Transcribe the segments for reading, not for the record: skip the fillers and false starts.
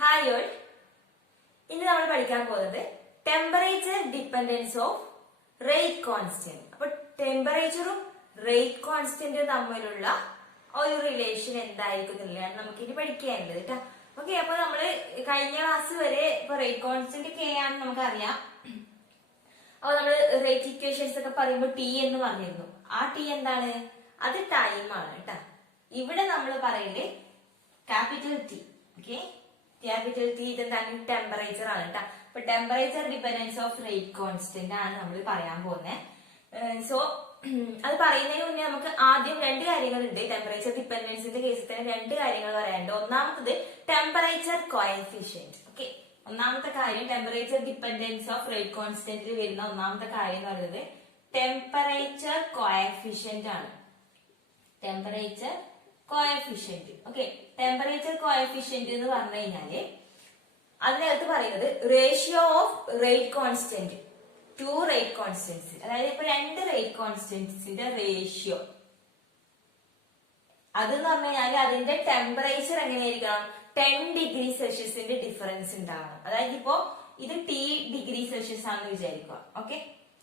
Hi all, ഇന്ന് നമ്മൾ പഠിക്കാൻ പോകുന്നത് temperature dependence of rate constant. അപ്പൊ ടെമ്പറേച്ചറും റേറ്റ് കോൺസ്റ്റന്റും തമ്മിലുള്ള ഒരു റിലേഷൻ എന്തായിരിക്കും എന്നുള്ളതാണ് നമുക്ക് ഇനി പഠിക്കാനുള്ളത് കേട്ടോ. ഓക്കെ, അപ്പൊ നമ്മള് കഴിഞ്ഞ ക്ലാസ് വരെ ഇപ്പൊ റേറ്റ് കോൺസ്റ്റന്റ് കെ ആണെന്ന് നമുക്കറിയാം. അപ്പൊ നമ്മള് റേറ്റ് ഇക്വേഷൻസ് ഒക്കെ പറയുമ്പോൾ ടി എന്ന് പറഞ്ഞിരുന്നു. ആ ടി എന്താണ്? അത് ടൈം ആണ് കേട്ടോ. ഇവിടെ നമ്മൾ പറയുന്നത് capital T. Okay, capital T ഇതെന്താണ്? ടെമ്പറേച്ചർ ആണ് കേട്ടോ. അപ്പൊ temperature dependence of rate constant ആണ് നമ്മൾ പറയാൻ പോകുന്നത്. സോ അത് പറയുന്നതിന് മുന്നേ നമുക്ക് ആദ്യം രണ്ട് കാര്യങ്ങളുണ്ട്. ടെമ്പറേച്ചർ ഡിപ്പെൻഡൻസിന്റെ കേസിൽ തന്നെ രണ്ട് കാര്യങ്ങൾ പറയാനുണ്ട്. ഒന്നാമത്തത് ടെമ്പറേച്ചർ കോഎഫിഷ്യന്റ്. ഓക്കെ, ഒന്നാമത്തെ കാര്യം ടെമ്പറേച്ചർ ഡിപ്പെൻഡൻസ് ഓഫ് റേറ്റ് കോൺസ്റ്റന്റിൽ വരുന്ന ഒന്നാമത്തെ കാര്യം എന്ന് പറയുന്നത് ടെമ്പറേച്ചർ കോഎഫിഷ്യന്റ് ആണ്. Temperature coefficient. Okay, temperature coefficient എന്ന് പറഞ്ഞു കഴിഞ്ഞാല് അതിനകത്ത് പറയുന്നത് ratio of rate constant to rate constants. അതായത് ഇപ്പൊ രണ്ട് റേറ്റ് കോൺസ്റ്റന്റ്സിന്റെ റേഷ്യോ അതെന്ന് പറഞ്ഞു കഴിഞ്ഞാൽ അതിന്റെ ടെമ്പറേച്ചർ എങ്ങനെയായിരിക്കണം? 10 ഡിഗ്രി സെൽഷ്യസിന്റെ ഡിഫറൻസ് ഉണ്ടാവണം. അതായത് ഇപ്പോ ഇത് ടി ഡിഗ്രി സെൽഷ്യസ് ആണെന്ന് വിചാരിക്കുക. ഓക്കെ,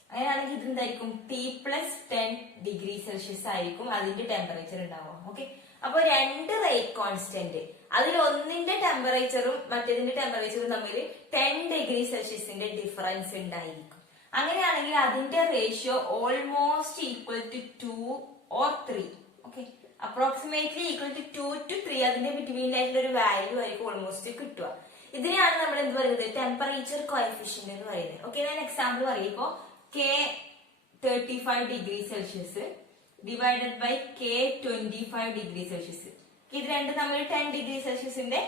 അങ്ങനെയാണെങ്കിൽ ഇത് എന്തായിരിക്കും? ടി പ്ലസ് 10 ഡിഗ്രി സെൽഷ്യസ് ആയിരിക്കും അതിന്റെ ടെമ്പറേച്ചർ ഉണ്ടാവുക. ഓക്കെ, അപ്പൊ രണ്ട് റേറ്റ് കോൺസ്റ്റന്റ് അതിൽ ഒന്നിന്റെ ടെമ്പറേച്ചറും മറ്റേതിന്റെ ടെമ്പറേച്ചറും തമ്മിൽ 10 ഡിഗ്രി സെൽഷ്യസിന്റെ ഡിഫറൻസ് ഉണ്ടായിരിക്കും. അങ്ങനെയാണെങ്കിൽ അതിന്റെ ratio almost equal to 2 or 3. Okay, approximately equal to 2 to 3 അതിന്റെ ബിറ്റ്വീനിലായിട്ടുള്ള ഒരു വാല്യൂ ആയിരിക്കും ഓൾമോസ്റ്റ് കിട്ടുക. ഇതിനെയാണ് നമ്മൾ എന്ത് പറയുന്നത്? ടെമ്പറേച്ചർ കോഎഫിഷ്യന്റ് എന്ന് പറയുന്നത്. ഓക്കെ, ഞാൻ എക്സാമ്പിൾ പറയും. ഇപ്പോ K 35 degree Celsius divided by K 25 degree Celsius. ഇത് രണ്ടും തമ്മിൽ 10 ഡിഗ്രി സെൽഷ്യസിന്റെ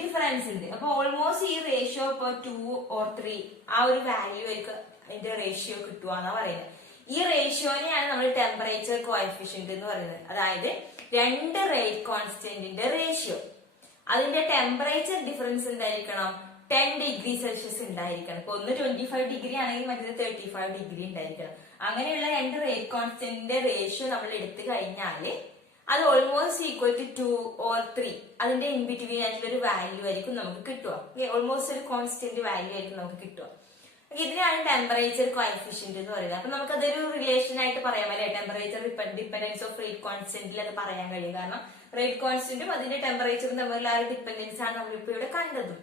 ഡിഫറൻസ് ഉണ്ട്. അപ്പൊ ഓൾമോസ്റ്റ് ഈ റേഷ്യോ ഇപ്പൊ 2 or 3 ആ ഒരു വാല്യൂ ആയിരിക്കും അതിന്റെ റേഷ്യോ കിട്ടുക എന്നാ പറയുന്നത്. ഈ റേഷ്യോനെയാണ് നമ്മൾ ടെമ്പറേച്ചർ കോഎഫിഷ്യന്റ് എന്ന് പറയുന്നത്. അതായത് രണ്ട് റേറ്റ് കോൺസ്റ്റന്റിന്റെ റേഷ്യോ അതിന്റെ ടെമ്പറേച്ചർ ഡിഫറൻസ് എന്തായിരിക്കണം? 10 ഡിഗ്രി സെൽഷ്യസ് ഉണ്ടായിരിക്കണം. ഇപ്പൊ ഒന്ന് 25 ഡിഗ്രി ആണെങ്കിൽ മറ്റേത് 35 ഡിഗ്രി ഉണ്ടായിരിക്കണം. അങ്ങനെയുള്ള രണ്ട് റേറ്റ് കോൺസ്റ്റന്റിന്റെ റേഷ്യോ നമ്മൾ എടുത്തു കഴിഞ്ഞാല് അത് ഓൾമോസ്റ്റ് ഈക്വൽ ടു 2 or 3 അതിന്റെ ഇൻ ബിറ്റ്വീൻ ആയിട്ടുള്ള ഒരു വാല്യൂ ആയിരിക്കും നമുക്ക് കിട്ടുക. ഓൾമോസ്റ്റ് ഒരു കോൺസ്റ്റന്റ് വാല്യൂ ആയിരിക്കും നമുക്ക് കിട്ടുക. ഇതിനാണ് ടെമ്പറേച്ചർ കോഎഫിഷ്യന്റ് എന്ന് പറയുന്നത്. അപ്പൊ നമുക്കതൊരു റിലേഷൻ ആയിട്ട് പറയാം അല്ലെ? ടെമ്പറേച്ചർ ഡിപ്പെൻഡൻസ് ഓഫ് റേറ്റ് കോൺസ്റ്റന്റിൽ അത് പറയാൻ കഴിയും. കാരണം റേറ്റ് കോൺസ്റ്റന്റും അതിന്റെ ടെമ്പറേച്ചറും തമ്മിലുള്ള ആ ഒരു ഡിപ്പെൻഡൻസ് ആണ് നമ്മളിപ്പോ ഇവിടെ കണ്ടത്.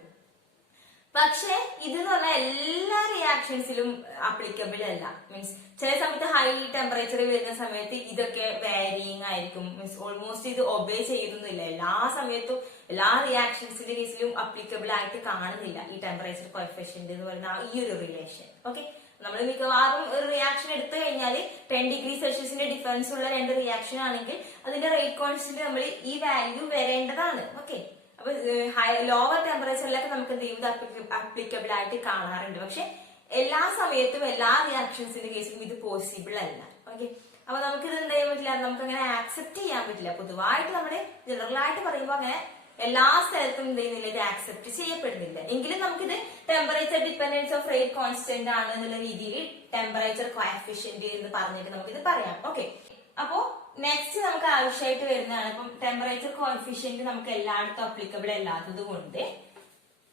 പക്ഷെ ഇതെന്ന് പറഞ്ഞാൽ എല്ലാ റിയാക്ഷൻസിലും അപ്ലിക്കബിൾ അല്ല. മീൻസ് ചില സമയത്ത് ഹൈ ടെമ്പറേച്ചർ വരുന്ന സമയത്ത് ഇതൊക്കെ വാരിയിങ് ആയിരിക്കും. മീൻസ് ഓൾമോസ്റ്റ് ഇത് ഒബേ ചെയ്യുന്നില്ല. എല്ലാ സമയത്തും എല്ലാ റിയാക്ഷൻസിന്റെ കേസിലും അപ്ലിക്കബിൾ ആയിട്ട് കാണുന്നില്ല ഈ ടെമ്പറേച്ചർ കോഎഫിഷ്യന്റ് എന്ന് പറയുന്ന ഈ ഒരു റിലേഷൻ. ഓക്കെ, നമ്മൾ മിക്കവാറും ഒരു റിയാക്ഷൻ എടുത്തു കഴിഞ്ഞാൽ 10 ഡിഗ്രി സെൽഷ്യസിന്റെ ഡിഫറൻസ് ഉള്ള രണ്ട് റിയാക്ഷൻ ആണെങ്കിൽ അതിന്റെ റേറ്റ് കോൺസ്റ്റന്റ് നമ്മൾ ഈ വാല്യൂ വരേണ്ടതാണ്. ഓക്കെ, അപ്പൊ ലോവർ ടെമ്പറേച്ചറിലൊക്കെ നമുക്ക് എന്ത് ചെയ്യും? അപ്ലിക്കബിൾ ആയിട്ട് കാണാറുണ്ട്. പക്ഷെ എല്ലാ സമയത്തും എല്ലാ റിയാക്ഷൻസിന്റെ കേസിലും ഇത് പോസിബിൾ അല്ല. ഓക്കെ, അപ്പൊ നമുക്ക് ഇത് എന്ത് ചെയ്യാൻ പറ്റില്ല? നമുക്ക് അങ്ങനെ ആക്സെപ്റ്റ് ചെയ്യാൻ പറ്റില്ല. പൊതുവായിട്ട് നമ്മുടെ ജനറൽ ആയിട്ട് പറയുമ്പോൾ അങ്ങനെ എല്ലാ സ്ഥലത്തും എന്ത് ചെയ്യുന്നില്ല? ഇത് ആക്സെപ്റ്റ് ചെയ്യപ്പെടുന്നില്ല. എങ്കിലും നമുക്കിത് temperature dependence of rate constant ആണ് എന്നുള്ള രീതിയിൽ ടെമ്പറേച്ചർ കോഎഫിഷ്യന്റ് എന്ന് പറഞ്ഞിട്ട് നമുക്കിത് പറയാം. ഓക്കെ, അപ്പോ നെക്സ്റ്റ് നമുക്ക് ആവശ്യമായിട്ട് വരുന്നതാണ് ഇപ്പം ടെമ്പറേച്ചർ കോഎഫിഷ്യന്റ് നമുക്ക് എല്ലായിടത്തും അപ്ലിക്കബിൾ അല്ലാത്തത് കൊണ്ട്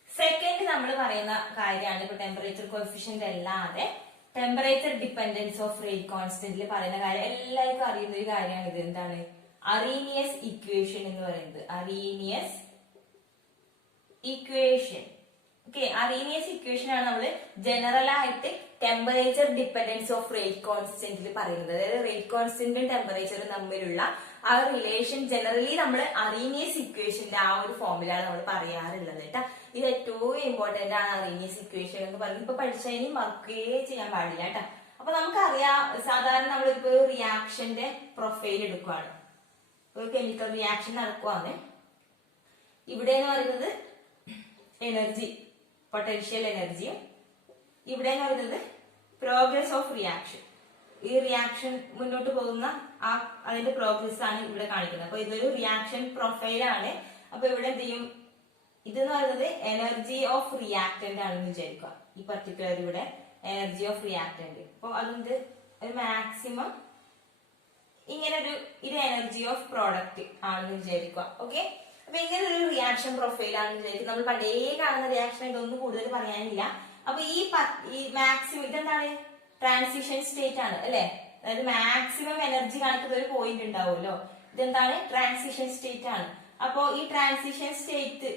സെക്കൻഡ് നമ്മൾ പറയുന്ന കാര്യമാണ് ഇപ്പൊ ടെമ്പറേച്ചർ കോഎഫിഷ്യന്റ് അല്ലാതെ ടെമ്പറേച്ചർ ഡിപ്പെൻഡൻസ് ഓഫ് റേറ്റ് കോൺസ്റ്റന്റിൽ പറയുന്ന കാര്യം എല്ലാവർക്കും അറിയുന്ന ഒരു കാര്യമാണ്. ഇത് എന്താണ്? അറീനിയസ് ഇക്വേഷൻ എന്ന് പറയുന്നത്. Arrhenius equation. Okay, Arrhenius equation ആണ് നമ്മൾ ജനറൽ ആയിട്ട് ടെമ്പറേച്ചർ ഡിപ്പെൻഡൻസ് ഓഫ് റേറ്റ് കോൺസ്റ്റന്റിൽ പറയുന്നത്. അതായത് റേറ്റ് കോൺസ്റ്റന്റും ടെമ്പറേച്ചറും തമ്മിലുള്ള ആ റിലേഷൻ ജനറലി നമ്മൾ അറീനിയസ് ഇക്വേഷന്റെ ആ ഒരു ഫോമിലാണ് നമ്മൾ പറയാറുള്ളത് കേട്ടോ. ഇത് ഏറ്റവും ഇമ്പോർട്ടന്റ് ആണ് അറീനിയസ് ഇക്വേഷൻ എന്ന് പറയുന്നത്. ഇപ്പൊ പഠിച്ചതിന് മറക്കുകയേ ചെയ്യാൻ പാടില്ല കേട്ടോ. അപ്പൊ നമുക്കറിയാം, സാധാരണ നമ്മളിപ്പോ റിയാക്ഷന്റെ പ്രൊഫൈൽ എടുക്കുകയാണ്. ഒരു കെമിക്കൽ റിയാക്ഷൻ നടക്കുവാണ്. ഇവിടെ എന്ന് പറയുന്നത് എനർജി, പൊട്ടൻഷ്യൽ എനർജിയും ഇവിടെ എന്ന് പറയുന്നത് പ്രോഗ്രസ് ഓഫ് റിയാക്ഷൻ. ഈ റിയാക്ഷൻ മുന്നോട്ട് പോകുന്ന അതിന്റെ പ്രോഗ്രസ് ആണ് ഇവിടെ കാണിക്കുന്നത്. അപ്പൊ ഇതൊരു റിയാക്ഷൻ പ്രൊഫൈലാണ്. അപ്പൊ ഇവിടെ എന്ത് ചെയ്യും? ഇതെന്ന് പറയുന്നത് എനർജി ഓഫ് റിയാക്ടന്റ് ആണെന്ന് വിചാരിക്കുക. ഈ പർട്ടിക്കുലർ ഇവിടെ എനർജി ഓഫ് റിയാക്ടന്റ്. അപ്പൊ അതിന്റെ ഒരു മാക്സിമം ഇങ്ങനെ ഒരു ഇത് എനർജി ഓഫ് പ്രോഡക്റ്റ് ആണെന്ന് വിചാരിക്കുക. ഓക്കെ, അപ്പൊ ഇങ്ങനെ ഒരു റിയാക്ഷൻ പ്രൊഫൈലാണ് വിചാരിക്കും. നമ്മൾ പണ്ടേ കാണുന്ന റിയാക്ഷൻ ഇതൊന്നും കൂടുതൽ പറയാനില്ല. അപ്പൊ ഈ മാക്സിമം ഇതെന്താണ്, ട്രാൻസിഷൻ സ്റ്റേറ്റ് ആണ് അല്ലെ. അതായത് മാക്സിമം എനർജി കാണിക്കുന്ന ഒരു പോയിന്റ് ഉണ്ടാവുമല്ലോ, ഇതെന്താണ്, ട്രാൻസിഷൻ സ്റ്റേറ്റ് ആണ്. അപ്പോ ഈ ട്രാൻസിഷൻ സ്റ്റേറ്റ്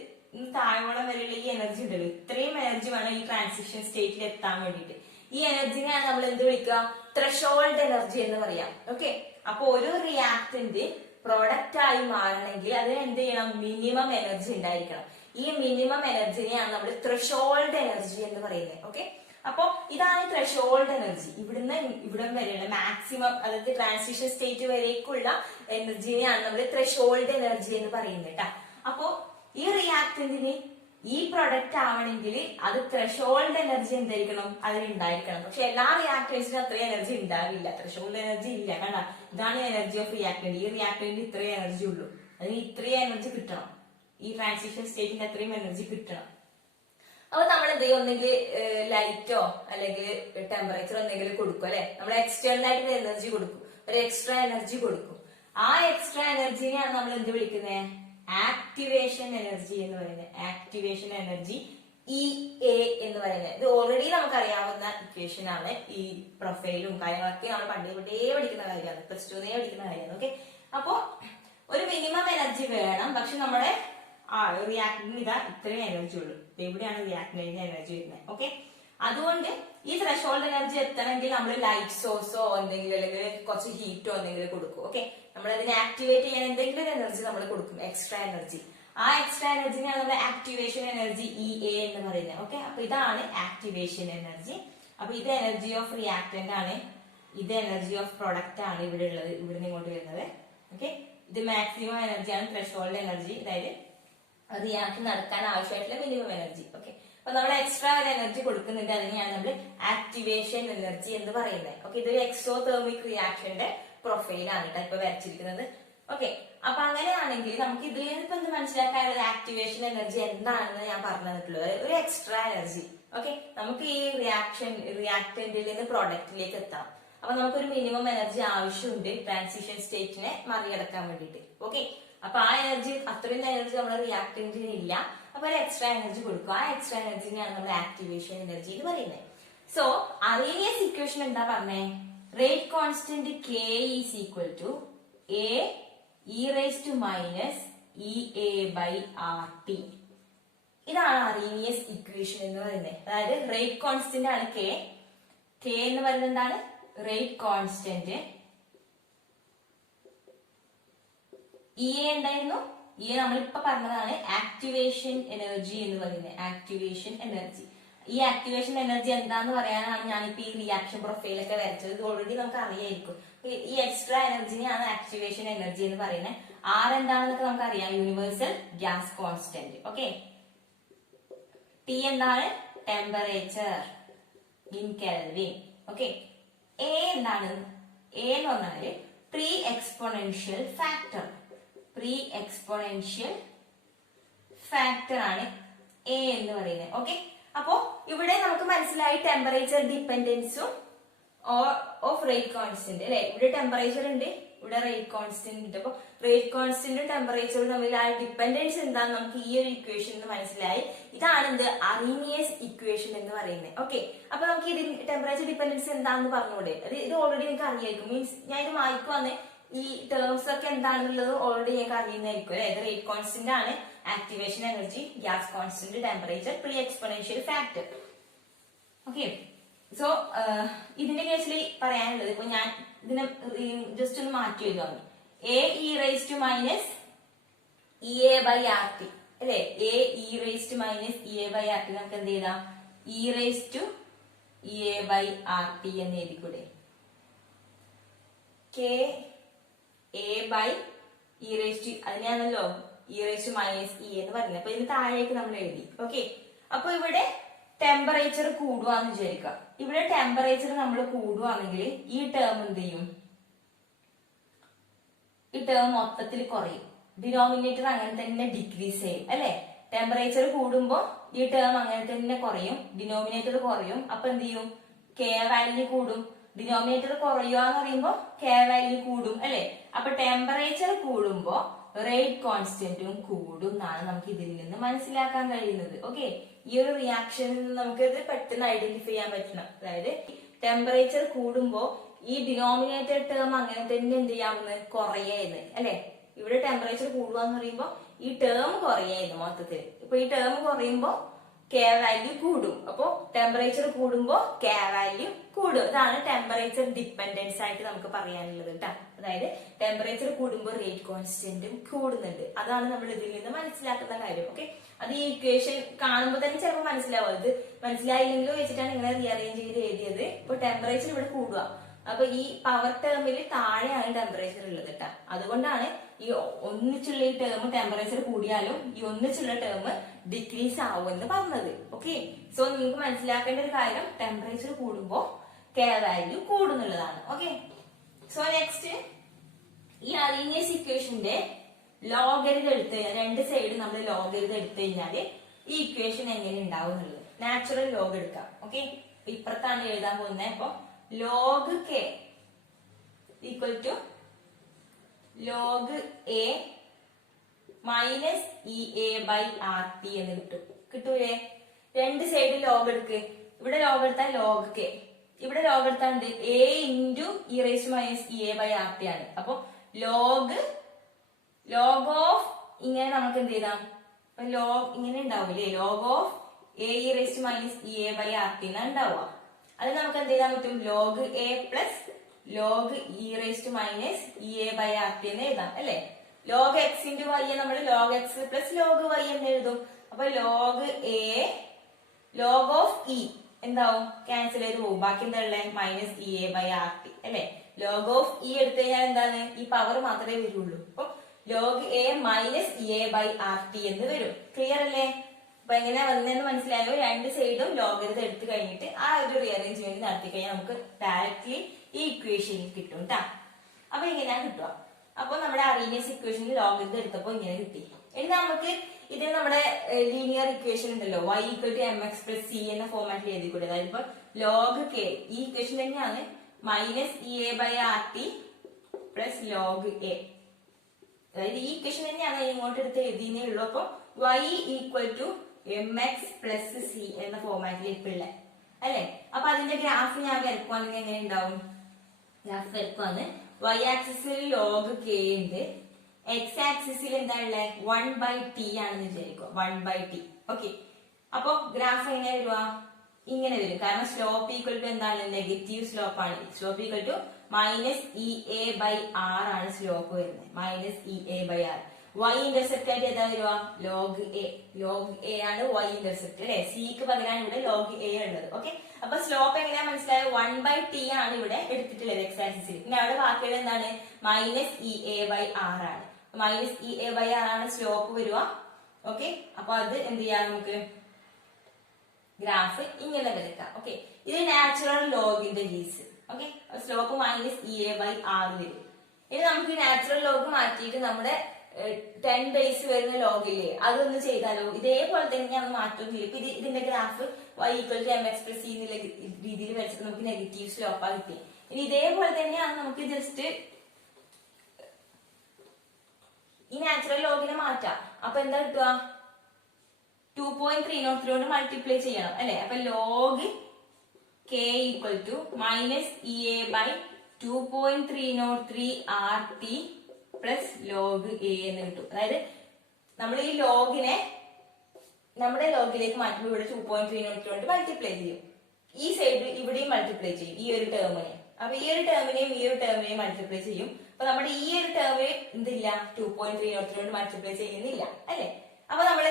താഴോളം വരെയുള്ള ഈ എനർജി ഉണ്ടല്ലോ, ഇത്രയും എനർജി വേണം ഈ ട്രാൻസിഷൻ സ്റ്റേറ്റിൽ എത്താൻ വേണ്ടിയിട്ട്. ഈ എനർജിനെയാണ് നമ്മൾ എന്ത് വിളിക്കുക, ത്രെഷോൾഡ് എനർജി എന്ന് പറയാം. ഓക്കെ, അപ്പൊ ഒരു റിയാക്ടന്റ് പ്രോഡക്റ്റ് ആയി മാറണമെങ്കിൽ അതിന് എന്ത് ചെയ്യണം, മിനിമം എനർജി ഉണ്ടായിരിക്കണം. ഈ മിനിമം എനർജിനെയാണ് നമ്മൾ ത്രെഷോൾഡ് എനർജി എന്ന് പറയുന്നത്. ഓക്കെ, അപ്പൊ ഇതാണ് ത്രെഷോൾഡ് എനർജി. ഇവിടുന്ന് ഇവിടം വരെയുള്ള മാക്സിമം, അതായത് ട്രാൻസിഷൻ സ്റ്റേറ്റ് വരേക്കുള്ള എനർജിനെയാണ് നമ്മൾ ത്രെഷോൾഡ് എനർജി എന്ന് പറയുന്നത് കേട്ടാ. അപ്പോ ഈ റിയാക്ടന്റിന് ഈ പ്രൊഡക്റ്റ് ആവണമെങ്കിൽ അത് ത്രെഷോൾഡ് എനർജി എന്തായിരിക്കണം, അതിനുണ്ടായിരിക്കണം. പക്ഷെ എല്ലാ റിയാക്ടേഴ്സിനും അത്രയും എനർജി ഉണ്ടാവില്ല, ത്രെഷോൾഡ് എനർജി ഇല്ല. കണ്ട, ഇതാണ് എനർജി ഓഫ് റിയാക്ടന്റ്. ഈ റിയാക്ടന്റിന് ഇത്രയും എനർജി ഉള്ളൂ, അതിന് ഇത്രയും എനർജി കിട്ടണം, ഈ ട്രാൻസിഷൻ സ്റ്റേറ്റിന് അത്രയും എനർജി കിട്ടണം. അപ്പൊ നമ്മൾ എന്ത് ചെയ്യും, ഒന്നെങ്കിൽ ലൈറ്റോ അല്ലെങ്കിൽ ടെമ്പറേച്ചർ എന്തെങ്കിലും കൊടുക്കും അല്ലെ. നമ്മൾ എക്സ്റ്റേണൽ ആയിട്ട് എനർജി കൊടുക്കും, ഒരു എക്സ്ട്രാ എനർജി കൊടുക്കും. ആ എക്സ്ട്രാ എനർജിനെയാണ് നമ്മൾ എന്ത് വിളിക്കുന്നത്, ആക്ടിവേഷൻ എനർജി എന്ന് പറയുന്നത്. ആക്ടിവേഷൻ എനർജി EA എന്ന് പറയുന്നത്. ഇത് ഓൾറെഡി നമുക്കറിയാവുന്ന ഇക്വേഷൻ ആണ്. ഈ പ്രൊഫൈലും കാര്യങ്ങളൊക്കെ നമ്മൾ പണ്ടേ പഠിക്കുന്ന കാര്യമാണ്, പ്ലസ് 2 പഠിക്കുന്ന കാര്യമാണ്. ഓക്കെ, അപ്പോ ഒരു മിനിമം എനർജി വേണം. പക്ഷെ നമ്മുടെ റിയാക്ടറിന് ഇതാ ഇത്രയും എനർജി ഉള്ളൂ. എവിടെയാണ് റിയാക്ടറിന്റെ എനർജി വരുന്നത്. ഓക്കെ, അതുകൊണ്ട് ഈ ത്രെഷോൾഡ് എനർജി എത്തണമെങ്കിൽ നമ്മൾ ലൈറ്റ് സോഴ്സോ എന്തെങ്കിലും അല്ലെങ്കിൽ കുറച്ച് ഹീറ്റോ എന്തെങ്കിലും കൊടുക്കും. ഓക്കെ, നമ്മൾ അതിനെ ആക്ടിവേറ്റ് ചെയ്യാൻ എന്തെങ്കിലും ഒരു എനർജി നമ്മൾ കൊടുക്കും, എക്സ്ട്രാ എനർജി. ആ എക്സ്ട്രാ എനർജിനെയാണ് നമ്മൾ ആക്ടിവേഷൻ എനർജി EA എന്ന് പറയുന്നത്. ഓക്കെ, അപ്പൊ ഇതാണ് ആക്ടിവേഷൻ എനർജി. അപ്പൊ ഇത് എനർജി ഓഫ് റിയാക്ടന്റ് ആണ്, ഇത് എനർജി ഓഫ് പ്രൊഡക്റ്റ് ആണ് ഇവിടെ ഉള്ളത്, ഇവിടുന്ന് ഇങ്ങോട്ട് വരുന്നത്. ഓക്കെ, ഇത് മാക്സിമം എനർജിയാണ്, ത്രെഷോൾഡ് എനർജി, അതായത് റിയാക്ഷൻ നടക്കാൻ ആവശ്യമായിട്ടുള്ള മിനിമം എനർജി. ഓക്കെ, അപ്പൊ നമ്മൾ എക്സ്ട്രാ ഒരു എനർജി കൊടുക്കുന്നുണ്ട്, അതിനെയാണ് നമ്മൾ ആക്ടിവേഷൻ എനർജി എന്ന് പറയുന്നത്. ഓക്കെ, ഇതൊരു എക്സോതെർമിക് റിയാക്ഷന്റെ പ്രൊഫൈലാണ് കേട്ടോ ഇപ്പൊ വരച്ചിരിക്കുന്നത്. ഓക്കെ, അപ്പൊ അങ്ങനെയാണെങ്കിൽ നമുക്ക് ഇതിൽ നിന്ന് എന്ത് മനസ്സിലാക്കാനുള്ള ആക്ടിവേഷൻ എനർജി എന്താണെന്ന് ഞാൻ പറഞ്ഞു തന്നിട്ടുള്ളത്, ഒരു എക്സ്ട്രാ എനർജി. ഓക്കെ, നമുക്ക് ഈ റിയാക്ടന്റിൽ നിന്ന് പ്രോഡക്റ്റിലേക്ക് എത്താം. അപ്പൊ നമുക്കൊരു മിനിമം എനർജി ആവശ്യമുണ്ട് ട്രാൻസിഷൻ സ്റ്റേറ്റിനെ മറികടക്കാൻ വേണ്ടിയിട്ട്. ഓക്കെ, അപ്പൊ ആ എനർജി, അത്രയും എനർജി നമ്മുടെ റിയാക്ടന്റിന് ഇല്ല. അപ്പൊ ഒരു എക്സ്ട്രാ എനർജി കൊടുക്കും. ആ എക്സ്ട്രാ എനർജിനെയാണ് നമ്മൾ ആക്ടിവേഷൻ എനർജി എന്ന് പറയുന്നത്. സോ അറേനിയസ് ഇക്വേഷൻ എന്താ പറഞ്ഞേ, rate constant K is equal to A e raised to minus EA by RT. ഇതാണ് അറേനിയസ് ഇക്വേഷൻ എന്ന് പറയുന്നത്. അതായത് റേറ്റ് കോൺസ്റ്റന്റ് ആണ് K എന്ന് പറയുന്നത് എന്താണ്, റേറ്റ് കോൺസ്റ്റന്റ്. EA എന്തായിരുന്നു, EA നമ്മളിപ്പോ പറഞ്ഞതാണ് ആക്ടിവേഷൻ എനർജി എന്ന് പറയുന്നത്. ആക്ടിവേഷൻ എനർജി, ഈ ആക്ടിവേഷൻ എനർജി എന്താന്ന് പറയാനാണ് ഞാനിപ്പോ ഈ റിയാക്ഷൻ പ്രൊഫൈലൊക്കെ വരച്ചത്. ഇത് ഓൾറെഡി നമുക്ക് അറിയായിരിക്കും. ഈ എക്സ്ട്രാ എനർജിനെയാണ് ആക്ടിവേഷൻ എനർജി എന്ന് പറയുന്നത്. R എന്താണെന്നൊക്കെ നമുക്ക് അറിയാം, universal gas constant. Okay, T എന്താണ്, temperature in kelvin. Okay, A എന്താണ്, A എന്ന് പറഞ്ഞാല് pre exponential factor. Pre exponential factor ആണ് A എന്ന് പറയുന്നത്. ഓക്കെ, അപ്പോ ഇവിടെ നമുക്ക് മനസ്സിലായി ടെമ്പറേച്ചർ ഡിപ്പെൻഡൻസും ഓഫ് റേറ്റ് കോൺസ്റ്റന്റ് അല്ലെ. ഇവിടെ ടെമ്പറേച്ചർ ഉണ്ട്, ഇവിടെ റേറ്റ് കോൺസ്റ്റന്റ് ഉണ്ട്. അപ്പൊ റേറ്റ് കോൺസ്റ്റന്റും ടെമ്പറേച്ചറും തമ്മിൽ ആ ഡിപ്പെൻഡൻസ് എന്താന്ന് നമുക്ക് ഈ ഒരു ഇക്വേഷൻ മനസ്സിലായി. ഇതാണ് എന്ത്, അറേനിയസ് ഇക്വേഷൻ എന്ന് പറയുന്നത്. ഓക്കെ, അപ്പൊ നമുക്ക് ഇത് ടെമ്പറേച്ചർ ഡിപ്പെൻഡൻസ് എന്താണെന്ന് പറഞ്ഞൂടെ, ഇത് ഓൾറെഡി നിങ്ങൾക്ക് അറിയായിരിക്കും. മീൻസ് ഞാൻ ഇത് മായ്ക്കുവന്ന് ഈ ടേംസ് ഒക്കെ എന്താണെന്നുള്ളത് ഓൾറെഡി ഞങ്ങൾക്ക് അറിയുന്നതായിരിക്കും അല്ലെ. ഇത് റേറ്റ് കോൺസ്റ്റന്റ് ആണ്, activation energy, gas constant, temperature, pre exponential factor. Okay, so ഇതിന്റെ കേസിൽ പറയാനുള്ളത്, ഇപ്പൊ ഞാൻ ഇതിനെ ജസ്റ്റ് ഒന്ന് മാറ്റി എഴുതുന്നു. A e raised to minus EA by RT അല്ലെ. A e raised to minus EA by RT നമുക്ക് എന്ത് ചെയ്താം, E raised to EA by RT എന്ന് എഴുതിക്കൂടെ. K A by E raised to, അതിനാണല്ലോ E raised to minus E എന്ന് പറയുന്നത്. അപ്പൊ ഇതിന് താഴേക്ക് നമ്മൾ എഴുതി. ഓക്കെ, അപ്പൊ ഇവിടെ ടെമ്പറേച്ചർ കൂടുവാന്ന് വിചാരിക്കുക. ഇവിടെ ടെമ്പറേച്ചർ നമ്മൾ കൂടുവാണെങ്കിൽ ഈ ടേം എന്ത് ചെയ്യും, ഈ ടേം മൊത്തത്തിൽ കുറയും. ഡിനോമിനേറ്റർ അങ്ങനെ തന്നെ ഡിക്രീസ് ചെയ്യും അല്ലെ. ടെമ്പറേച്ചർ കൂടുമ്പോ ഈ ടേം അങ്ങനെ തന്നെ കുറയും, ഡിനോമിനേറ്റർ കുറയും. അപ്പൊ എന്ത് ചെയ്യും, K വാല്യൂ കൂടും. ഡിനോമിനേറ്റർ കുറയുക എന്ന് പറയുമ്പോ K വാല്യൂ കൂടും അല്ലെ. അപ്പൊ ടെമ്പറേച്ചർ കൂടുമ്പോ റേറ്റ് കോൺസ്റ്റന്റും കൂടും എന്നാണ് നമുക്ക് ഇതിൽ നിന്ന് മനസ്സിലാക്കാൻ കഴിയുന്നത്. ഓക്കെ, ഈ ഒരു റിയാക്ഷനിൽ നിന്ന് നമുക്ക് ഇത് പെട്ടെന്ന് ഐഡന്റിഫൈ ചെയ്യാൻ പറ്റണം. അതായത് ടെമ്പറേച്ചർ കൂടുമ്പോ ഈ ഡിനോമിനേറ്റർ ടേം അങ്ങനെ തന്നെ എന്ത് ചെയ്യാമെന്ന് കുറയായിരുന്നു അല്ലെ. ഇവിടെ ടെമ്പറേച്ചർ കൂടുക എന്ന് പറയുമ്പോ ഈ ടേം കുറയായിരുന്നു മൊത്തത്തിൽ. ഇപ്പൊ ഈ ടേം കുറയുമ്പോ കെ വാല്യൂ കൂടും. അപ്പോ ടെമ്പറേച്ചർ കൂടുമ്പോ കെ വാല്യൂ കൂടും. ഇതാണ് ടെമ്പറേച്ചർ ഡിപ്പെൻഡൻസ് ആയിട്ട് നമുക്ക് പറയാനുള്ളത് കേട്ടോ. അതായത് ടെമ്പറേച്ചർ കൂടുമ്പോൾ റേറ്റ് കോൺസ്റ്റന്റും കൂടുന്നുണ്ട്. അതാണ് നമ്മൾ ഇതിൽ നിന്ന് മനസ്സിലാക്കുന്ന കാര്യം. ഓക്കെ, അത് ഈ ഇക്വേഷൻ കാണുമ്പോൾ തന്നെ ചിലപ്പോൾ മനസ്സിലാവും. ഇത് മനസ്സിലായില്ലെങ്കിലോ വെച്ചിട്ടാണ് ഇങ്ങനെ റീഅറേഞ്ച് ചെയ്ത് എഴുതിയത്. ഇപ്പൊ ടെമ്പറേച്ചർ ഇവിടെ കൂടുക, അപ്പൊ ഈ പവർ ടേമിൽ താഴെയാണ് ടെമ്പറേച്ചർ ഉള്ളത് കേട്ടോ. അതുകൊണ്ടാണ് ഈ ഒന്നിച്ചുള്ള ഈ ടേം ടെമ്പറേച്ചർ കൂടിയാലും ഈ ഒന്നിച്ചുള്ള ടേം ഡിക്രീസ് ആവുമെന്ന് പറഞ്ഞത്. ഓക്കെ, സോ നിങ്ങൾക്ക് മനസ്സിലാക്കേണ്ട ഒരു കാര്യം ടെമ്പറേച്ചർ കൂടുമ്പോ കെ വാല്യൂ കൂടുന്നുള്ളതാണ്. ഓക്കെ, സോ നെക്സ്റ്റ് ഈ അറീനിയസ് ഇക്വേഷന്റെ ലോഗരിതം എടുത്തു കഴിഞ്ഞാൽ രണ്ട് സൈഡ് നമ്മൾ ലോഗരിതം എടുത്തു കഴിഞ്ഞാല് ഈ ഇക്വേഷൻ എങ്ങനെ ഉണ്ടാവും എന്നുള്ളത് നാച്ചുറൽ ലോഗ് എടുക്കാം. ഓക്കെ, ഇപ്പുറത്താണ് എഴുതാൻ പോകുന്നത്. അപ്പൊ log K equal to log A minus E A by R T എന്ന് കിട്ടൂലേ. രണ്ട് സൈഡ് ലോഗ് എടുക്ക്. ഇവിടെ ലോഗ് എടുത്താൽ ലോഗ് കെ, ഇവിടെ ലോഗ് എടുത്താണ്ട് a into E raise minus E A by R T ആണ്. അപ്പൊ ലോഗ് ഓഫ് ഇങ്ങനെ നമുക്ക് എന്ത് ചെയ്താം, ലോഗ് ഇങ്ങനെ ഉണ്ടാവില്ലേ, log of A E raise minus E A by R T എന്നാണ് ഉണ്ടാവുക. അത് നമുക്ക് എന്ത് ചെയ്യാൻ പറ്റും, log A plus log E raise minus E A by R T എന്ന് എഴുതാം അല്ലെ. ലോഗ് എക്സ് ഇൻറ്റു വൈ നമ്മൾ log X plus log Y എന്ന് എഴുതും. അപ്പൊ log A log of E എന്താവും, ക്യാൻസൽ ചെയ്ത് പോകും. ബാക്കി എന്താ ഉള്ളത്, minus E A by R T അല്ലെ. ലോഗ് ഓഫ് ഇ എടുത്തു കഴിഞ്ഞാൽ എന്താണ്, ഈ പവർ മാത്രമേ വരുള്ളൂ. അപ്പൊ log A minus E A by R T എന്ന് വരും. ക്ലിയർ അല്ലേ. അപ്പൊ എങ്ങനെയാ വന്നതെന്ന് മനസ്സിലായോ. രണ്ട് സൈഡും ലോഗരിതം എടുത്തു കഴിഞ്ഞിട്ട് ആ ഒരു റീഅറേഞ്ച്മെന്റ് നടത്തി കഴിഞ്ഞാൽ നമുക്ക് ഡയറക്ട്ലി ഈ ഇക്വേഷനിൽ കിട്ടും കേട്ടാ. അപ്പൊ എങ്ങനെയാ കിട്ടുക, അപ്പൊ നമ്മുടെ അറീനിയസ് ഇക്വേഷനിൽ ലോഗരിതം എടുത്തപ്പോ ഇങ്ങനെ കിട്ടി. ഇനി നമുക്ക് ഇതിൽ നമ്മുടെ ലീനിയർ ഇക്വേഷൻ ഉണ്ടല്ലോ, y equal to M X plus C എന്ന ഫോർമാറ്റിൽ എഴുതിക്കൂടെ. അതായത് ഇപ്പൊ ലോഗ് കെ ഈ ഇക്വേഷൻ തന്നെയാണ് minus E A by R T plus log A. അതായത് ഈ ഇക്വേഷൻ തന്നെയാണ് ഇങ്ങോട്ട് എടുത്ത് എഴുതിയേ ഉള്ളൂ. അപ്പൊ y equal to M X plus C എന്ന ഫോർമാറ്റിൽ ഇപ്പൊ ഉള്ള അല്ലെ. അപ്പൊ അതിന്റെ ഗ്രാഫ് ഞാൻ വരക്കുവാണെങ്കിൽ എങ്ങനെ ഉണ്ടാവും, ഗ്രാഫ് വരക്കുവാന്ന് y ആക്സിസിൽ ലോഗ് കെ ഉണ്ട്, എക്സ് ആക്സിസിൽ എന്താ ഉള്ളത് 1/t ആണെന്ന് വിചാരിക്കുക, 1/t. ഓക്കെ, അപ്പൊ ഗ്രാഫ് എങ്ങനെ വരുക, ഇങ്ങനെ വരും. കാരണം സ്ലോപ്പ് ഈക്വൽ ടു എന്താണ്, നെഗറ്റീവ് സ്ലോപ്പ് ആണ്. Slope equal to minus E A by R ആണ് സ്ലോപ്പ് വരുന്നത്, minus E A by R. y intercept ആയിട്ട് ഏതാ വരിക, ലോഗ് എ. ലോഗ് എ ആണ് y ഇന്റർസെപ്റ്റ് അല്ലെ. സിക്ക് പകരമാണ് ഇവിടെ ലോഗ് എ ഉള്ളത്. ഓക്കെ, അപ്പൊ സ്ലോപ്പ് എങ്ങനെയാ മനസ്സിലായത്, 1/t ആണ് ഇവിടെ എടുത്തിട്ടുള്ളത് എക്സ് ആക്സിസിൽ. പിന്നെ അവിടെ ബാക്കിയുള്ള എന്താണ്, minus E A by R ആണ്. Minus E A by R ആണ് സ്ലോപ്പ് വരിക. ഓക്കെ, അപ്പൊ അത് എന്ത് ചെയ്യാം, നമുക്ക് ഗ്രാഫ് ഇങ്ങനെ വരയ്ക്കാം. ഓക്കെ, ഇത് നാച്ചുറൽ ലോഗിന്റെ case. Okay, slope minus E A by r വരും. ഇനി നമുക്ക് നാച്ചുറൽ ലോഗ് മാറ്റിയിട്ട് നമ്മുടെ 10 ബേസ് വരുന്ന ലോഗില്ലേ അതൊന്ന് ചെയ്താലോ. ഇതേപോലെ തന്നെയാണ്, മാറ്റമൊന്നുമില്ല. ഇപ്പൊ ഇതിന്റെ graph y equal to M X plus C എന്നുള്ള രീതിയിൽ വരച്ചിട്ട് നമുക്ക് നെഗറ്റീവ് സ്ലോപ്പാ കിട്ടി. ഇനി ഇതേപോലെ തന്നെയാണ് നമുക്ക് ജസ്റ്റ് ഈ നാച്ചുറൽ ലോഗിനെ മാറ്റാം. അപ്പൊ എന്താ കിട്ടുക, 2.303 കൊണ്ട് മൾട്ടിപ്ലൈ ചെയ്യണം അല്ലെ. അപ്പൊ log K equal to minus E A by 2.303 R T plus log A എന്ന് കിട്ടും. അതായത് നമ്മൾ ഈ ലോഗിനെ നമ്മുടെ ലോഗിലേക്ക് മാറ്റുമ്പോൾ ഇവിടെ 2.303 കൊണ്ട് മൾട്ടിപ്ലൈ ചെയ്യും. ഈ സൈഡ് ഇവിടെയും മൾട്ടിപ്ലൈ ചെയ്യും, ഈ ഒരു ടേമിനെ. അപ്പൊ ഈ ഒരു ടേമിനെയും ഈ ഒരു ടേമിനെയും മൾട്ടിപ്ലൈ ചെയ്യും. അപ്പൊ നമ്മുടെ ഈ ഒരു ടേമിൽ എന്തില്ല, 2.303 കൊണ്ട് മൾട്ടിപ്ലൈ ചെയ്യുന്നില്ല അല്ലെ. അപ്പൊ നമ്മൾ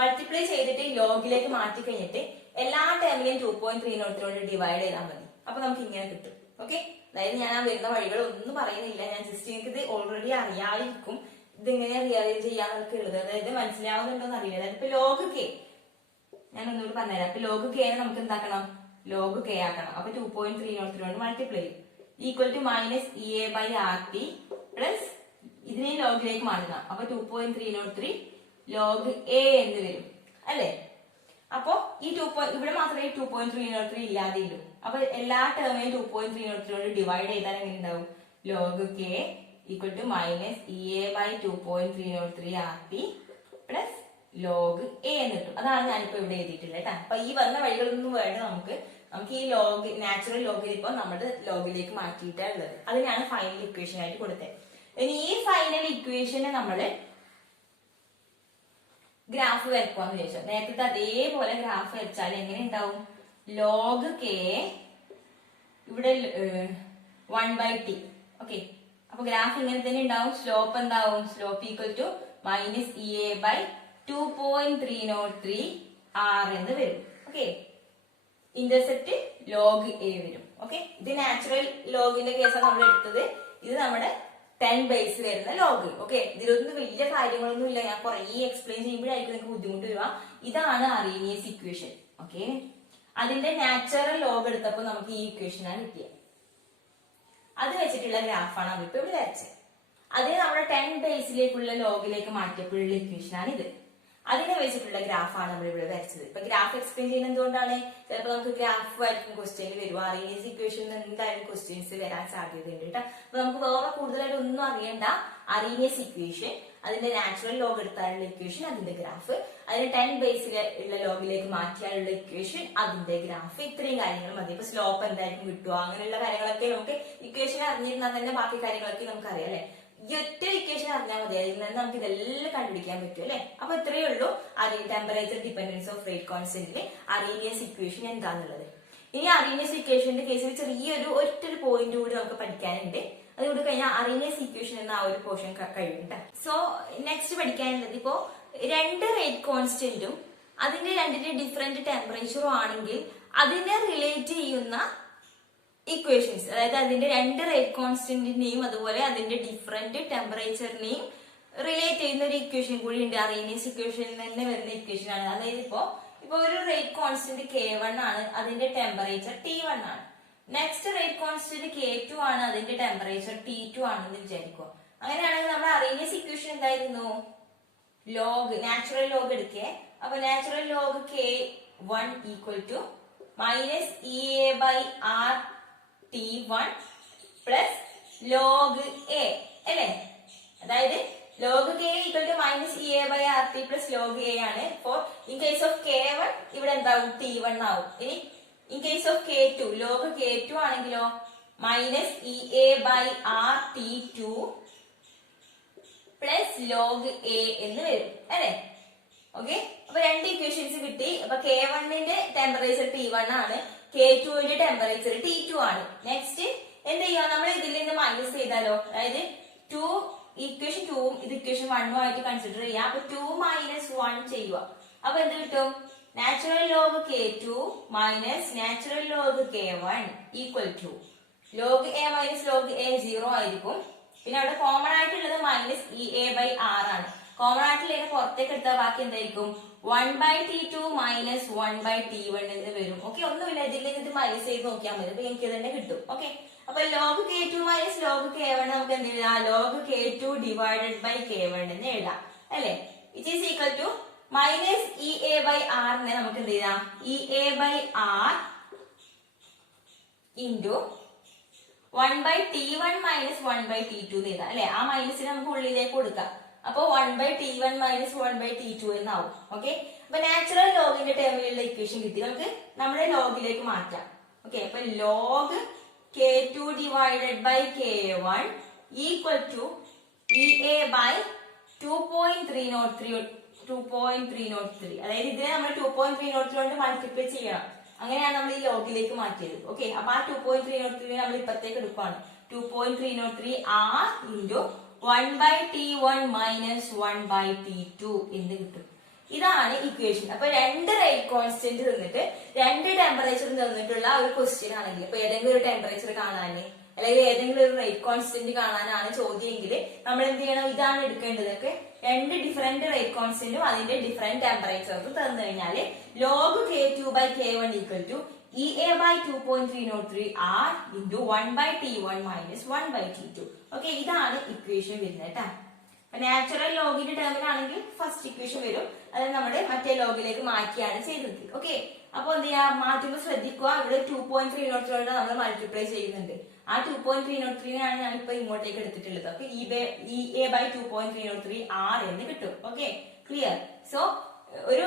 മൾട്ടിപ്ലൈ ചെയ്തിട്ട് ലോഗിലേക്ക് മാറ്റി കഴിഞ്ഞിട്ട് എല്ലാ ടേമിനെയും 2.303 കൊണ്ട് ഡിവൈഡ് ചെയ്താൽ മതി. അപ്പൊ നമുക്ക് ഇങ്ങനെ കിട്ടും. ഓക്കെ, അതായത് ഞാൻ ആ വരുന്ന വഴികൾ ഒന്നും പറയുന്നില്ല, ഞാൻ ജസ്റ്റ് നിങ്ങൾക്ക് ഇത് ഓൾറെഡി അറിയാതിരിക്കും ഇതെങ്ങനെയാ റിയലൈസ് ചെയ്യാന്നൊക്കെ ഉള്ളത്. അതായത് മനസ്സിലാവുന്നുണ്ടോന്ന് അറിയില്ല. അതായത് ഇപ്പൊ ലോഗ് കെ ഞാൻ ഒന്നുകൂടി പറഞ്ഞുതരാം. അപ്പൊ ലോഗ് കെ നമുക്ക് എന്താക്കണം, ലോഗ് കെ ആക്കണം. അപ്പൊ 2.303 കൊണ്ട് മൾട്ടിപ്ലൈ ചെയ്യും equal to minus E A by R T plus ഇതിനെ ലോഗിലേക്ക് മാറ്റണം. അപ്പൊ 2.303 ലോഗ് എ എന്ന് വരും അല്ലെ. അപ്പൊ ഈ ഇവിടെ മാത്രമേ 2.303 ഇല്ലാതെയുള്ളൂ. അപ്പൊ എല്ലാ ടേമിനെയും 2.303 കൊണ്ട് ഡിവൈഡ് ചെയ്താൽ എങ്ങനെ ഉണ്ടാവും, log K equal to minus EA/2.303 plus log A എന്ന് കിട്ടും. അതാണ് ഞാനിപ്പോ ഇവിടെ എഴുതിയിട്ടുള്ളത് കേട്ടോ. അപ്പൊ ഈ വന്ന വഴികളൊന്നും വേണ്ട നമുക്ക് ഈ ലോഗ് നാച്ചുറൽ ലോഗിൽ ഇപ്പൊ നമ്മുടെ ലോഗിലേക്ക് മാറ്റിയിട്ടാണ് ഉള്ളത്. അതിനാണ് ഫൈനൽ ഇക്വേഷൻ ആയിട്ട് കൊടുത്തത്. ഇനി ഈ ഫൈനൽ ഇക്വേഷനെ നമ്മള് ഗ്രാഫ് വരക്കുവാന്ന് ചോദിച്ചോ. നേരത്തെ അതേപോലെ ഗ്രാഫ് വരച്ചാൽ എങ്ങനെ ഉണ്ടാവും? ലോഗ് കെ ഇവിടെ 1/t. ഓക്കെ, അപ്പൊ ഗ്രാഫ് ഇങ്ങനെ തന്നെ ഉണ്ടാവും. സ്ലോപ്പ് എന്താവും? Slope equal to minus EA/2.303 R എന്ന് വരും. ഓക്കെ, ഇന്റർസെപ്റ്റ് ലോഗ് എ വരും. ഓക്കെ, ഇത് നാച്ചുറൽ ലോഗിന്റെ കേസാണ് നമ്മൾ എടുത്തത്. ഇത് നമ്മുടെ 10 ബേസ് വരുന്ന ലോഗ്. ഓക്കെ, ഇതിലൊന്നും വലിയ കാര്യങ്ങളൊന്നും ഇല്ല. ഞാൻ കുറെ എക്സ്പ്ലെയിൻ ചെയ്യുമ്പോഴായിരിക്കും നിങ്ങൾക്ക് ബുദ്ധിമുട്ട് വരിക. ഇതാണ് അറീനിയസ് ഇക്വേഷൻ. ഓക്കെ, അതിന്റെ നാച്ചുറൽ ലോഗ് എടുത്തപ്പോൾ നമുക്ക് ഈ ഇക്വേഷനാണ് കിട്ടിയത്. അത് വെച്ചിട്ടുള്ള ഗ്രാഫാണ് നമ്മളിപ്പോ ഇവിടെ വരച്ചത്. അതിന് നമ്മുടെ 10 ബേസിലേക്കുള്ള ലോഗിലേക്ക് മാറ്റിയപ്പോഴുള്ള ഇക്വേഷനാണ് ഇത്. അതിനെ വെച്ചിട്ടുള്ള ഗ്രാഫാണ് നമ്മൾ ഇവിടെ വരച്ചത്. ഇപ്പൊ ഗ്രാഫ് എക്സ്പ്ലെയിൻ ചെയ്യുന്നത് എന്തുകൊണ്ടാണ്? ചിലപ്പോൾ നമുക്ക് ഗ്രാഫ് ആയിരിക്കും ക്വസ്റ്റ്യൻ വരും. അറീനിയസ് ഇക്വേഷൻ എന്തായാലും ക്വസ്റ്റ്യൻസ് വരാൻ സാധ്യതയുണ്ട് കേട്ടോ. അപ്പൊ നമുക്ക് വേറെ കൂടുതലായിട്ട് ഒന്നും അറിയണ്ട. അറീനിയസ് ഇക്വേഷൻ, അതിന്റെ നാച്ചുറൽ ലോഗ് എടുത്താലുള്ള ഇക്വേഷൻ, അതിന്റെ ഗ്രാഫ്, അതിന് 10 ബേസിലുള്ള ലോഗിലേക്ക് മാറ്റിയാലുള്ള ഇക്വേഷൻ, അതിന്റെ ഗ്രാഫ്, ഇത്രയും കാര്യങ്ങൾ മതി. ഇപ്പൊ സ്ലോപ്പ് എന്തായിരിക്കും കിട്ടുക, അങ്ങനെയുള്ള കാര്യങ്ങളൊക്കെ നമുക്ക് ഇക്വേഷൻ അറിഞ്ഞിരുന്നാൽ തന്നെ ബാക്കി കാര്യങ്ങളൊക്കെ നമുക്ക് അറിയാം അല്ലെ. ഈ ഒറ്റ ഇക്വേഷൻ അറിഞ്ഞാൽ മതി, അതിൽ നിന്ന് നമുക്ക് ഇതെല്ലാം കണ്ടുപിടിക്കാൻ പറ്റും അല്ലെ. അപ്പൊ ഇത്രയേ ഉള്ളൂ ടെമ്പറേച്ചർ ഡിപെൻഡൻസ് ഓഫ് റേറ്റ് കോൺസ്റ്റന്റിൽ അറീനിയസ് ഇക്വേഷൻ എന്താന്നുള്ളത്. ഇനി അറീനിയസ് ഇക്വേഷന്റെ കേസിൽ ഒറ്റൊരു പോയിന്റ് കൂടി നമുക്ക് പഠിക്കാനുണ്ട്. അതുകൊണ്ട് കഴിഞ്ഞാൽ അറീനിയസ് ഇക്വേഷൻ എന്ന ആ ഒരു പോർഷൻ കഴിയുന്നുണ്ട്. സോ നെക്സ്റ്റ് പഠിക്കാനുള്ളത് ഇപ്പോ 2 റേറ്റ് കോൺസ്റ്റന്റും അതിന്റെ രണ്ടിന്റെ ഡിഫറെന്റ് ടെമ്പറേച്ചറും ആണെങ്കിൽ അതിനെ റിലേറ്റ് ചെയ്യുന്ന ഇക്വേഷൻസ്, അതായത് അതിന്റെ 2 റേറ്റ് കോൺസ്റ്റന്റിനെയും അതുപോലെ അതിന്റെ ഡിഫറെന്റ് ടെമ്പറേച്ചറിനെയും റിലേറ്റ് ചെയ്യുന്ന ഒരു ഇക്വേഷൻ കൂടി ഉണ്ട്. അറീനിയസ് ഇക്വേഷനിൽ തന്നെ വരുന്ന ഇക്വേഷൻ ആണ്. അതായത് ഇപ്പൊ ഒരു റേറ്റ് കോൺസ്റ്റന്റ് K1 ആണ്, അതിന്റെ ടെമ്പറേച്ചർ T1 ആണ്. നെക്സ്റ്റ് റേറ്റ് കോൺസ്റ്റന്റ് K2 ആണ്, അതിന്റെ ടെമ്പറേച്ചർ T2 ആണെന്ന് വിചാരിക്കുക. അങ്ങനെയാണെങ്കിൽ നമ്മുടെ അറീനിയസ് ഇക്വേഷൻ എന്തായിരുന്നു? ലോഗ്, നാച്ചുറൽ ലോഗ് എടുക്കേ. അപ്പൊ natural log K1 equal to minus EA/R/T1 plus log a അല്ലെ. അതായത് log K equal to minus EA/RT plus log A ആണ്. For in case of K1 ഇവിടെ എന്താവും? T1 ആവും. ഇനി in case of K2, log K2 ആണെങ്കിലോ minus EA/RT2 plus log A എന്ന് വരും അല്ലെ. ഓക്കെ, അപ്പൊ 2 ഇക്വേഷൻസ് കിട്ടി. അപ്പൊ K1ന്റെ ടെമ്പറേച്ചർ T1 ആണ്, K2ന്റെ ടെമ്പറേച്ചർ T2 ആണ്. നെക്സ്റ്റ് എന്ത് ചെയ്യുക? നമ്മൾ ഇതിൽ നിന്ന് മൈനസ് ചെയ്താലോ, അതായത് ഇക്വേഷൻ 2ഉം ഇത് ഇക്വേഷൻ 1ഉം ആയിട്ട് കൺസിഡർ ചെയ്യാം. അപ്പൊ 2 മൈനസ് 1 ചെയ്യുക. അപ്പൊ എന്ത് കിട്ടും? Natural log K2 minus natural log K1 equal to log A minus log A 0 ആയിരിക്കും. പിന്നെ അവിടെ കോമൺ ആയിട്ടുള്ളത് മൈനസ് EA/R ആണ്. കോമൺ ആയിട്ടുള്ള പുറത്തേക്ക് എടുത്താൽ ബാക്കി എന്തായിരിക്കും? 1/T2 മൈനസ് 1/T1 എന്ന് വരും. ഓക്കെ, ഒന്നുമില്ല, ഇതിലേക്ക് ഇത് മൈനസ് ചെയ്ത് നോക്കിയാൽ മതി. അപ്പൊ എനിക്ക് തന്നെ കിട്ടും. ഓക്കെ, അപ്പൊ log K2 minus log K1 നമുക്ക് എന്ത് എഴുതാം? Log K2 divided by K1 എന്ന് എഴുതാം അല്ലെ. It is equal to minus EA/R നെ നമുക്ക് എന്ത് ചെയ്യാം? EA/R into 1/T1 minus 1/T2 എന്ന് എഴുതാം അല്ലെ. ആ മൈനസിന് നമുക്ക് ഉള്ളിലേക്ക് കൊടുക്കാം. അപ്പൊ 1/T1 മൈനസ് 1/T2 എന്നാവും. ഓക്കെ, അപ്പൊ നാച്ചുറൽ ലോഗിന്റെ ടേമിലുള്ള ഇക്വേഷൻ കിട്ടി. നമുക്ക് നമ്മുടെ ലോഗിലേക്ക് മാറ്റാം. ഓക്കെ, അപ്പൊ log K2 divided by K1 equal to EA/2.303. അതായത് ഇതിനെ നമ്മൾ 2.303 കൊണ്ട് മൾട്ടിപ്ലൈ ചെയ്യണം. അങ്ങനെയാണ് നമ്മൾ ഈ ലോഗിലേക്ക് മാറ്റിയത്. ഓക്കെ, അപ്പൊ ആ 2.303 നമ്മൾ ഇപ്പത്തേക്ക് എടുക്കുകയാണ്. 2.303 R into 1/T1 minus 1/T2 എന്ന് കിട്ടും. ഇതാണ് ഇക്വേഷൻ. അപ്പൊ 2 റേറ്റ് കോൺസ്റ്റന്റ് തന്നിട്ട് 2 ടെമ്പറേച്ചർ തന്നിട്ടുള്ള ഒരു ക്വസ്റ്റ്യൻ ആണെങ്കിൽ, ഇപ്പൊ ഏതെങ്കിലും ഒരു ടെമ്പറേച്ചർ കാണാന് അല്ലെങ്കിൽ ഏതെങ്കിലും ഒരു റേറ്റ് കോൺസ്റ്റന്റ് കാണാനാണ് ചോദ്യമെങ്കിൽ നമ്മൾ എന്ത് ചെയ്യണം? ഇതാണ് എടുക്കേണ്ടത്. ഓക്കെ, 2 ഡിഫറെന്റ് റേറ്റ് കോൺസ്റ്റന്റും അതിന്റെ ഡിഫറെന്റ് ടെമ്പറേച്ചറും തന്നു കഴിഞ്ഞാല് log K2/K1 equal to EA/2.303 R into 1/T1 minus 1/T2. Okay, ഇതാണ് ഇക്വേഷൻ വരുന്നത് കേട്ടോ. നാച്ചുറൽ ലോഗിന്റെ ടേമിലാണെങ്കിൽ ഫസ്റ്റ് ഇക്വേഷൻ വരും. അത് നമ്മുടെ മറ്റേ ലോഗിലേക്ക് മാറ്റിയാണ് ചെയ്തത്. ഓക്കെ, അപ്പൊ എന്ത് ചെയ്യാ? മാറ്റുമ്പോൾ ശ്രദ്ധിക്കുക, ഇവിടെ 2.303 നമ്മൾ മൾട്ടിപ്ലൈ ചെയ്യുന്നുണ്ട്. ആ 2.303 ആണ് ഞാൻ ഇപ്പൊ ഇങ്ങോട്ടേക്ക് എടുത്തിട്ടുള്ളത്. ഓക്കെ, EA by 2.303 R എന്ന് കിട്ടും. Okay, clear. സോ ഒരു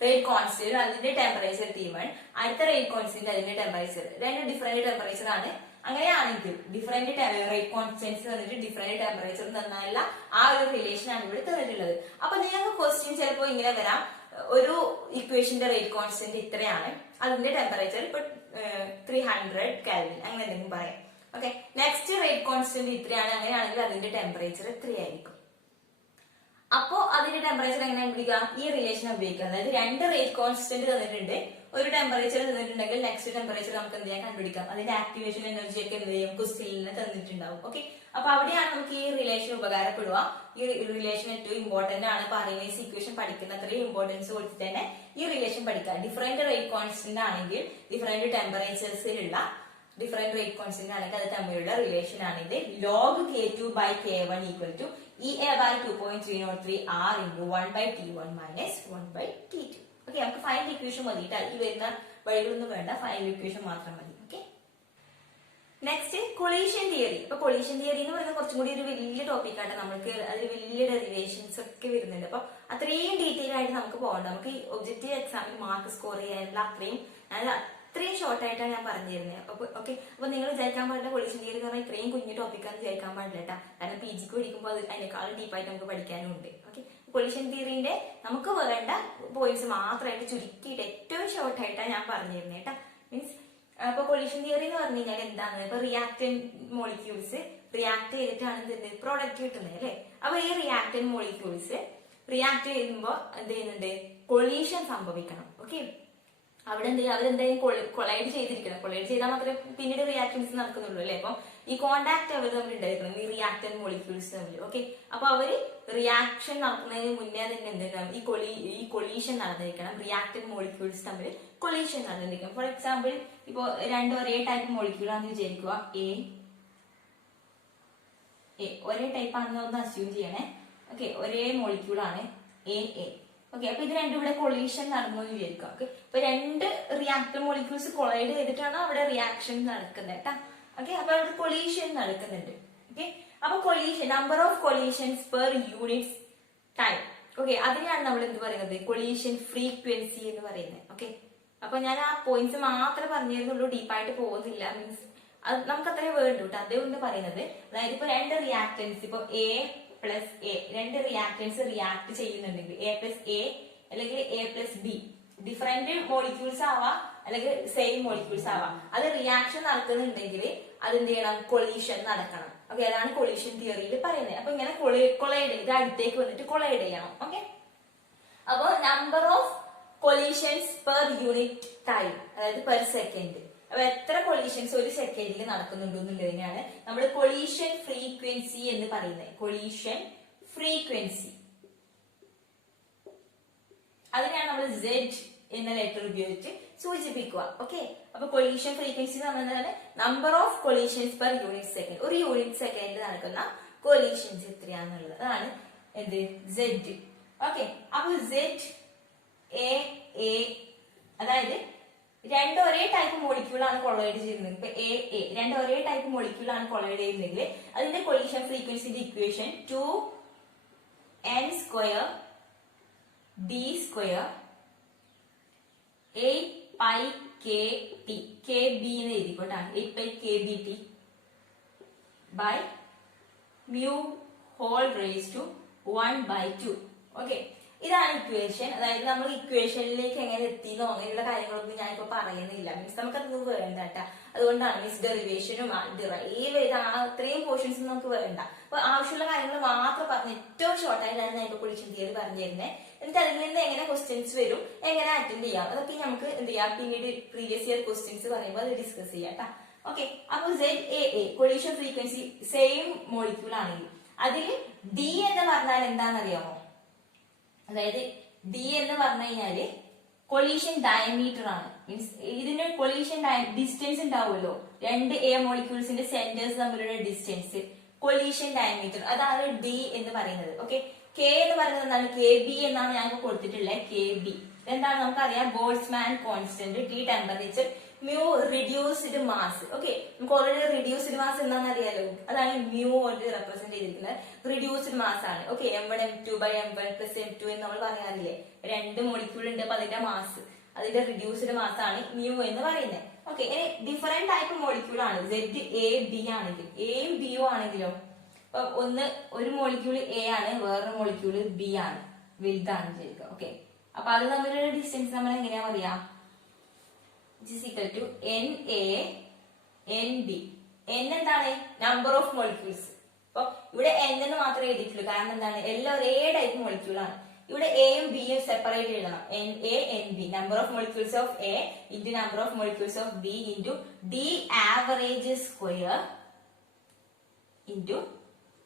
റേറ്റ് കോൺസ്റ്റന്റ് അതിന്റെ ടെമ്പറേച്ചർ T1, അടുത്ത റേറ്റ് കോൺസ്റ്റന്റ് അതിന്റെ ടെമ്പറേച്ചർ, രണ്ട് ഡിഫറെന്റ് ടെമ്പറേച്ചർ ആണ്. അങ്ങനെയാണെങ്കിൽ ഡിഫറെന്റ് റേറ്റ് കോൺസ്റ്റന്റ്സ് തന്നിട്ട് ഡിഫറെന്റ് ടെമ്പറേച്ചർ തന്നാലുള്ള ആ ഒരു റിലേഷൻ ആണ് ഇവിടെ തന്നിട്ടുള്ളത്. അപ്പൊ നിങ്ങൾക്ക് ക്വസ്റ്റ്യൻ ചിലപ്പോൾ ഇങ്ങനെ വരാം, ഒരു ഇക്വേഷന്റെ റേറ്റ് കോൺസ്റ്റന്റ് ഇത്രയാണ്, അതിന്റെ ടെമ്പറേച്ചർ ഇപ്പൊ 300 Kelvin അങ്ങനെ എന്തെങ്കിലും പറയാം. ഓക്കെ, നെക്സ്റ്റ് റേറ്റ് കോൺസ്റ്റന്റ് ഇത്രയാണ്, അങ്ങനെയാണെങ്കിൽ അതിന്റെ ടെമ്പറേച്ചർ 3 ആയിരിക്കും. അപ്പോ അതിന്റെ ടെമ്പറേച്ചർ എങ്ങനെ കണ്ടുപിടിക്കാം? ഈ റിലേഷൻ ഉപയോഗിക്കാം. അതായത് രണ്ട് റേറ്റ് കോൺസ്റ്റന്റ് തന്നിട്ടുണ്ട്, ഒരു ടെമ്പറേച്ചർ തന്നിട്ടുണ്ടെങ്കിൽ നെക്സ്റ്റ് ടെമ്പറേച്ചർ നമുക്ക് എന്ത് ചെയ്യാൻ കണ്ടുപിടിക്കാം. അതിന്റെ ആക്ടിവേഷൻ എനർജി ഒക്കെ എന്ത് ചെയ്യും, ക്വസ്റ്റ്യനിൽ തന്നിട്ടുണ്ടാവും. ഓക്കെ, അപ്പൊ അവിടെയാണ് നമുക്ക് ഈ റിലേഷൻ ഉപകാരപ്പെടുക. ഈ റിലേഷൻ ഏറ്റവും ഇമ്പോർട്ടന്റ് ആണ്. പറയുന്ന ഇക്വേഷൻ പഠിക്കുന്ന അത്രയും ഇമ്പോർട്ടൻസ് കൊടുത്തിട്ട് തന്നെ ഈ റിലേഷൻ പഠിക്കാം. ഡിഫറെന്റ് റേറ്റ് കോൺസ്റ്റന്റ് ആണെങ്കിൽ ഡിഫറെന്റ് ടെമ്പറേച്ചേഴ്സിലുള്ള ഡിഫറെന്റ് റേറ്റ് കോൺസ്റ്റന്റ് ആണെങ്കിൽ അത് തമ്മിലുള്ള റിലേഷൻ ആണ് ഇത്. log K2 by K1 equal to EA by 2.303 R into 1 by T1 minus 1 by T2. Okay, നമുക്ക് ഫൈനൽ ഇക്വേഷൻ മതിയിട്ട് ഈ വരുന്ന വഴികളൊന്നും വേണ്ട, ഫൈനൽ ഇക്വേഷൻ മാത്രം മതി. Okay, next collision theory. ഇപ്പൊ കൊളീഷൻ തിയറി എന്ന് പറയുന്നത് കുറച്ചും കൂടി ഒരു വലിയ ടോപ്പിക്കാണ്. നമുക്ക് അതിൽ വലിയ ഡെറിവേഷൻസ് ഒക്കെ വരുന്നുണ്ട്. അപ്പൊ അത്രയും ഡീറ്റെയിൽ ആയിട്ട് നമുക്ക് പോകണ്ട. നമുക്ക് ഈ ഒബ്ജക്റ്റീവ് എക്സാമിൽ മാർക്ക് സ്കോർ ചെയ്യാനുള്ള അത്രയും ഷോർട്ട് ആയിട്ടാണ് ഞാൻ പറഞ്ഞു തരുന്നത്. അപ്പൊ ഓക്കെ, അപ്പൊ നിങ്ങൾ വിചാരിക്കാൻ പാടില്ല കൊളീഷൻ തിയറി എന്ന് പറഞ്ഞാൽ ഇത്രയും കുഞ്ഞു ടോപ്പിക്കാന്ന് വിചാരിക്കാൻ പാടില്ല കേട്ടാ. കാരണം PGക്ക് പഠിക്കുമ്പോൾ അത് അതിനേക്കാളും ഡീപ്പായിട്ട് നമുക്ക് പഠിക്കാനും ഉണ്ട്. ഓക്കെ, കൊളീഷൻ തിയറിന്റെ നമുക്ക് വേണ്ട പോയിന്റ്സ് മാത്രമായിട്ട് ചുരുക്കിയിട്ട് ഏറ്റവും ഷോർട്ട് ആയിട്ടാണ് ഞാൻ പറഞ്ഞു തരുന്നത് കേട്ടാ. മീൻസ് അപ്പൊ കൊളീഷൻ തിയറി എന്ന് പറഞ്ഞു കഴിഞ്ഞാൽ എന്താണ്? ഇപ്പൊ റിയാക്ടന്റ് മോളിക്യൂൾസ് റിയാക്ട് ചെയ്തിട്ടാണ് പ്രോഡക്റ്റ് കിട്ടുന്നത് അല്ലെ. അപ്പൊ ഈ റിയാക്ടന്റ് മോളിക്യൂൾസ് റിയാക്ട് ചെയ്യുമ്പോൾ എന്ത് ചെയ്യുന്നുണ്ട്? കൊളീഷൻ സംഭവിക്കണം. ഓക്കെ, അവിടെ എന്ത് ചെയ്യും? അവരെന്തായാലും കൊളൈഡ് ചെയ്തിരിക്കണം. കൊളൈഡ് ചെയ്താൽ മാത്രമേ പിന്നീട് റിയാക്ഷൻസ് നടക്കുന്നുള്ളൂ അല്ലെ. അപ്പം ഈ കോണ്ടാക്ട് അവർ തമ്മിൽ ഉണ്ടായിരിക്കണം, ഈ റിയാക്ടന്റ് മോളിക്യൂൾസ് തമ്മിൽ. ഓക്കെ, അപ്പൊ അവര് റിയാക്ഷൻ നടക്കുന്നതിന് മുന്നേ തന്നെ എന്തിനാണ് ഈ കൊളീഷൻ നടന്നിരിക്കണം. റിയാക്ടന്റ് മോളിക്യൂൾസ് തമ്മിൽ കൊളീഷൻ നടന്നിരിക്കണം. ഫോർ എക്സാമ്പിൾ, ഇപ്പൊ രണ്ടും ഒരേ ടൈപ്പ് മോളിക്യൂൾ ആണെന്ന് വിചാരിക്കുക. ഒരേ ടൈപ്പ് ആണെന്ന് ഒന്ന് അസ്യൂം ചെയ്യണേ. ഓക്കെ, ഒരേ മോളിക്യൂൾ ആണ് A. ഓക്കെ, അപ്പൊ ഇത് രണ്ടും ഇവിടെ കൊളീഷൻ നടന്നു എന്ന് വിചാരിക്കുക. ഓക്കെ, അപ്പൊ രണ്ട് റിയാക്ടർ മോളിക്യൂൾസ് കൊളൈഡ് ചെയ്തിട്ടാണ് അവിടെ റിയാക്ഷൻ നടക്കുന്നത് കേട്ടാ. ഓക്കെ, അപ്പൊ അവിടെ കൊളീഷൻ നടക്കുന്നുണ്ട്. ഓക്കെ, അപ്പൊ collision number of collisions per unit time. Okay, അതിനാണ് നമ്മൾ എന്ത് പറയുന്നത്? കൊളീഷൻ ഫ്രീക്വൻസി എന്ന് പറയുന്നത്. ഓക്കെ, അപ്പൊ ഞാൻ ആ പോയിന്റ്സ് മാത്രമേ പറഞ്ഞിരുന്നുള്ളൂ, ഡീപ്പായിട്ട് പോകുന്നില്ല. മീൻസ് അത് നമുക്ക് അത്രേ വേണ്ടു കേട്ടോ. അതേ ഒന്ന് പറയുന്നത്, അതായത് ഇപ്പൊ രണ്ട് റിയാക്ടൻസ്, ഇപ്പൊ A+A രണ്ട് റിയാക്ടൻസ് റിയാക്ട് ചെയ്യുന്നുണ്ടെങ്കിൽ A+A അല്ലെങ്കിൽ A+B ഡിഫറെന്റ് മോളിക്യൂൾസ് ആവാം അല്ലെങ്കിൽ സെയിം മോളിക്യൂൾസ് ആവാം. അത് റിയാക്ഷൻ നടക്കുന്നുണ്ടെങ്കിൽ അത് എന്ത് ചെയ്യണം? കൊളീഷൻ നടക്കണം. ഓക്കെ, അതാണ് കൊളീഷൻ തിയറിയിൽ പറയുന്നത്. അപ്പൊ ഇങ്ങനെ കൊളൈഡ് ചെയ്ത് അടുത്തേക്ക് വന്നിട്ട് കൊളൈഡ് ചെയ്യണം. ഓക്കെ, അപ്പൊ number of collisions per unit time, അതായത് പെർ സെക്കൻഡ്. അപ്പൊ എത്ര കൊളീഷൻസ് ഒരു സെക്കൻഡിൽ നടക്കുന്നുണ്ടെന്നുള്ളതിനാണ് നമ്മൾ കൊളീഷൻ ഫ്രീക്വൻസി എന്ന് പറയുന്നത്. കൊളീഷൻ ഫ്രീക്വൻസി അതിനാണ് നമ്മൾ Z എന്ന ലെറ്റർ ഉപയോഗിച്ച് സൂചിപ്പിക്കുക. ഓക്കെ, അപ്പൊ കൊളീഷൻ ഫ്രീക്വൻസി എന്ന് പറഞ്ഞാൽ number of collisions per unit second. ഒരു യൂണിറ്റ് സെക്കൻഡിൽ നടക്കുന്ന കൊളീഷൻസ് എത്രയാന്നുള്ളത് അതാണ് എന്ത്? Z. ഓക്കെ, അപ്പൊ ZA അതായത് രണ്ടും ഒരേ ടൈപ്പ് മോളിക്യൂൾ ആണ് കൊളൈഡ് ചെയ്യുന്നത്. ഇപ്പൊ AA രണ്ടും ഒരേ ടൈപ്പ് മോളിക്യൂൾ ആണ് കൊളൈഡ് ചെയ്യുന്നതെങ്കിൽ അതിന്റെ collision ഫ്രീക്വൻസിന്റെ equation 2n² d² 8πkT kb എന്ന് എഴുതിക്കോട്ടെ, 8πkBT by mu whole raised to 1/2. Okay, ഇതാണ് ഇക്വേഷൻ. അതായത് നമ്മൾ ഇക്വേഷനിലേക്ക് എങ്ങനെ എത്തിയെന്നോ അങ്ങനെയുള്ള കാര്യങ്ങളൊന്നും ഞാൻ ഇപ്പൊ പറയുന്നില്ല. മീൻസ് നമുക്കതൊന്നും വേണ്ട കേട്ടാ. അതുകൊണ്ടാണ് മീൻസ് ഡെറിവേഷനും ഡിറൈവ് ചെയ്ത അത്രയും പോർഷൻസ് നമുക്ക് വേണ്ട. അപ്പൊ ആവശ്യമുള്ള കാര്യങ്ങൾ മാത്രം പറഞ്ഞ് ഏറ്റവും ഷോർട്ട് ആയിട്ടാണ് ഞാൻ ഇപ്പൊ കൊളീഷൻ തിയറി പറഞ്ഞു തരുന്നത്. എന്നിട്ട് അതിൽ നിന്ന് എങ്ങനെ ക്വസ്റ്റ്യൻസ് വരും, എങ്ങനെ അറ്റൻഡ് ചെയ്യാം, അതൊക്കെ നമുക്ക് എന്ത് ചെയ്യാം പിന്നീട് പ്രീവിയസ് ഇയർ ക്വസ്റ്റ്യൻസ് പറയുമ്പോൾ അത് ഡിസ്കസ് ചെയ്യാം കേട്ടാ. ഓക്കെ, അപ്പൊ ZAA collision frequency same molecule ആണെങ്കിൽ അതിൽ D എന്ന് പറഞ്ഞാൽ എന്താണെന്നറിയാമോ? അതായത് D എന്ന് പറഞ്ഞു കഴിഞ്ഞാല് കൊളീഷൻ ഡയമീറ്റർ ആണ്. മീൻസ് ഇതിന്റെ കൊളീഷൻ ഡിസ്റ്റൻസ് ഉണ്ടാവുമല്ലോ, രണ്ട് A മോളിക്യൂൾസിന്റെ സെന്റേഴ്സ് തമ്മിലുള്ള ഡിസ്റ്റൻസ്, കൊളീഷൻ ഡയമീറ്റർ, അതാണ് D എന്ന് പറയുന്നത്. ഓക്കെ, K എന്ന് പറയുന്നത് എന്താണ്? KB എന്നാണ് ഞാൻ കൊടുത്തിട്ടുള്ളത്. KB എന്താണ് നമുക്കറിയാം, Boltzmann constant, T temperature, mu reduced mass. Okay, നമുക്ക് ഓൾറെഡി റിഡ്യൂസ്ഡ് മാസ് എന്താണെന്ന് അറിയാലോ, അതാണ് മ്യൂ കൊണ്ട് റെപ്രസെന്റ് ചെയ്തിരിക്കുന്നത്. റിഡ്യൂസ്ഡ് മാസ് ആണ്. Okay, M1 M2 by M1 plus M2 എന്ന് നമ്മൾ പറയാറില്ലേ, രണ്ട് മോളിക്യൂൾ ഉണ്ട്, അപ്പൊ അതിന്റെ മാസ്, അതിന്റെ റിഡ്യൂസ്ഡ് മാസ് ആണ് മ്യൂ എന്ന് പറയുന്നത്. ഓക്കെ, ഇനി ഡിഫറെന്റ് ടൈപ്പ് മോളിക്യൂൾ ആണ് ZAB ആണെങ്കിൽ, എയും ബിയും ആണെങ്കിലോ, അപ്പൊ ഒരു മോളിക്യൂൾ എ ആണ്, വേറൊരു മോളിക്യൂൾ ബി ആണ്, വലുതാണ് ശരിക്കും. ഓക്കെ, അപ്പൊ അത് തമ്മിലുള്ള ഡിസ്റ്റൻസ് നമ്മൾ എങ്ങനെയാ പറയാ, NA NB. N എന്താണ്, നമ്പർ ഓഫ് മോളിക്യൂൾസ്. അപ്പൊ ഇവിടെ N എന്ന് മാത്രമേ എഴുതിയിട്ടുള്ളൂ, കാരണം എന്താണ്, എല്ലാം ഒരേ ടൈപ്പ് മോളിക്യൂൾ ആണ്. ഇവിടെ എയും ബിയും സെപ്പറേറ്റ് എഴുതണം. NA NB, number of molecules of a into number of molecules of B into D average square into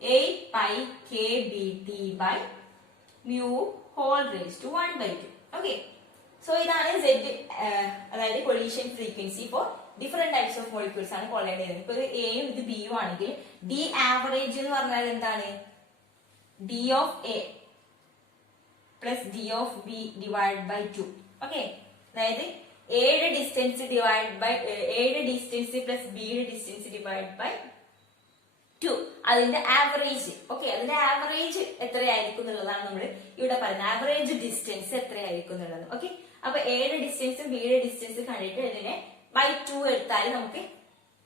8πkBT by mu whole raised to 1/2. Okay, so ഇതാണ് Z, അതായത് collision frequency for different types of molecules ആണ് collide ചെയ്യുന്നത്. ഇപ്പൊ ഇത് എയും ഇത് ബിയും ആണെങ്കിൽ ഡി ആവറേജ് എന്ന് പറഞ്ഞാൽ എന്താണ്, D of A plus D of B divide by 2. Okay, അതായത് എയുടെ ഡിസ്റ്റൻസ് ഡിവൈഡ് ബൈ എയുടെ ഡിസ്റ്റൻസ് പ്ലസ് ബിയുടെ ഡിസ്റ്റൻസ് ഡിവൈഡ് ബൈ 2, അതിന്റെ ആവറേജ്. ഓക്കെ, അതിന്റെ ആവറേജ് എത്രയായിരിക്കും എന്നുള്ളതാണ് നമ്മൾ ഇവിടെ പറയുന്നത്, ആവറേജ് ഡിസ്റ്റൻസ് എത്രയായിരിക്കും എന്നുള്ളത്. ഓക്കെ, അപ്പൊ എയുടെ ഡിസ്റ്റൻസും ബിയുടെ ഡിസ്റ്റൻസും കണ്ടിട്ട് ഇതിനെ ബൈ 2 എടുത്താൽ നമുക്ക്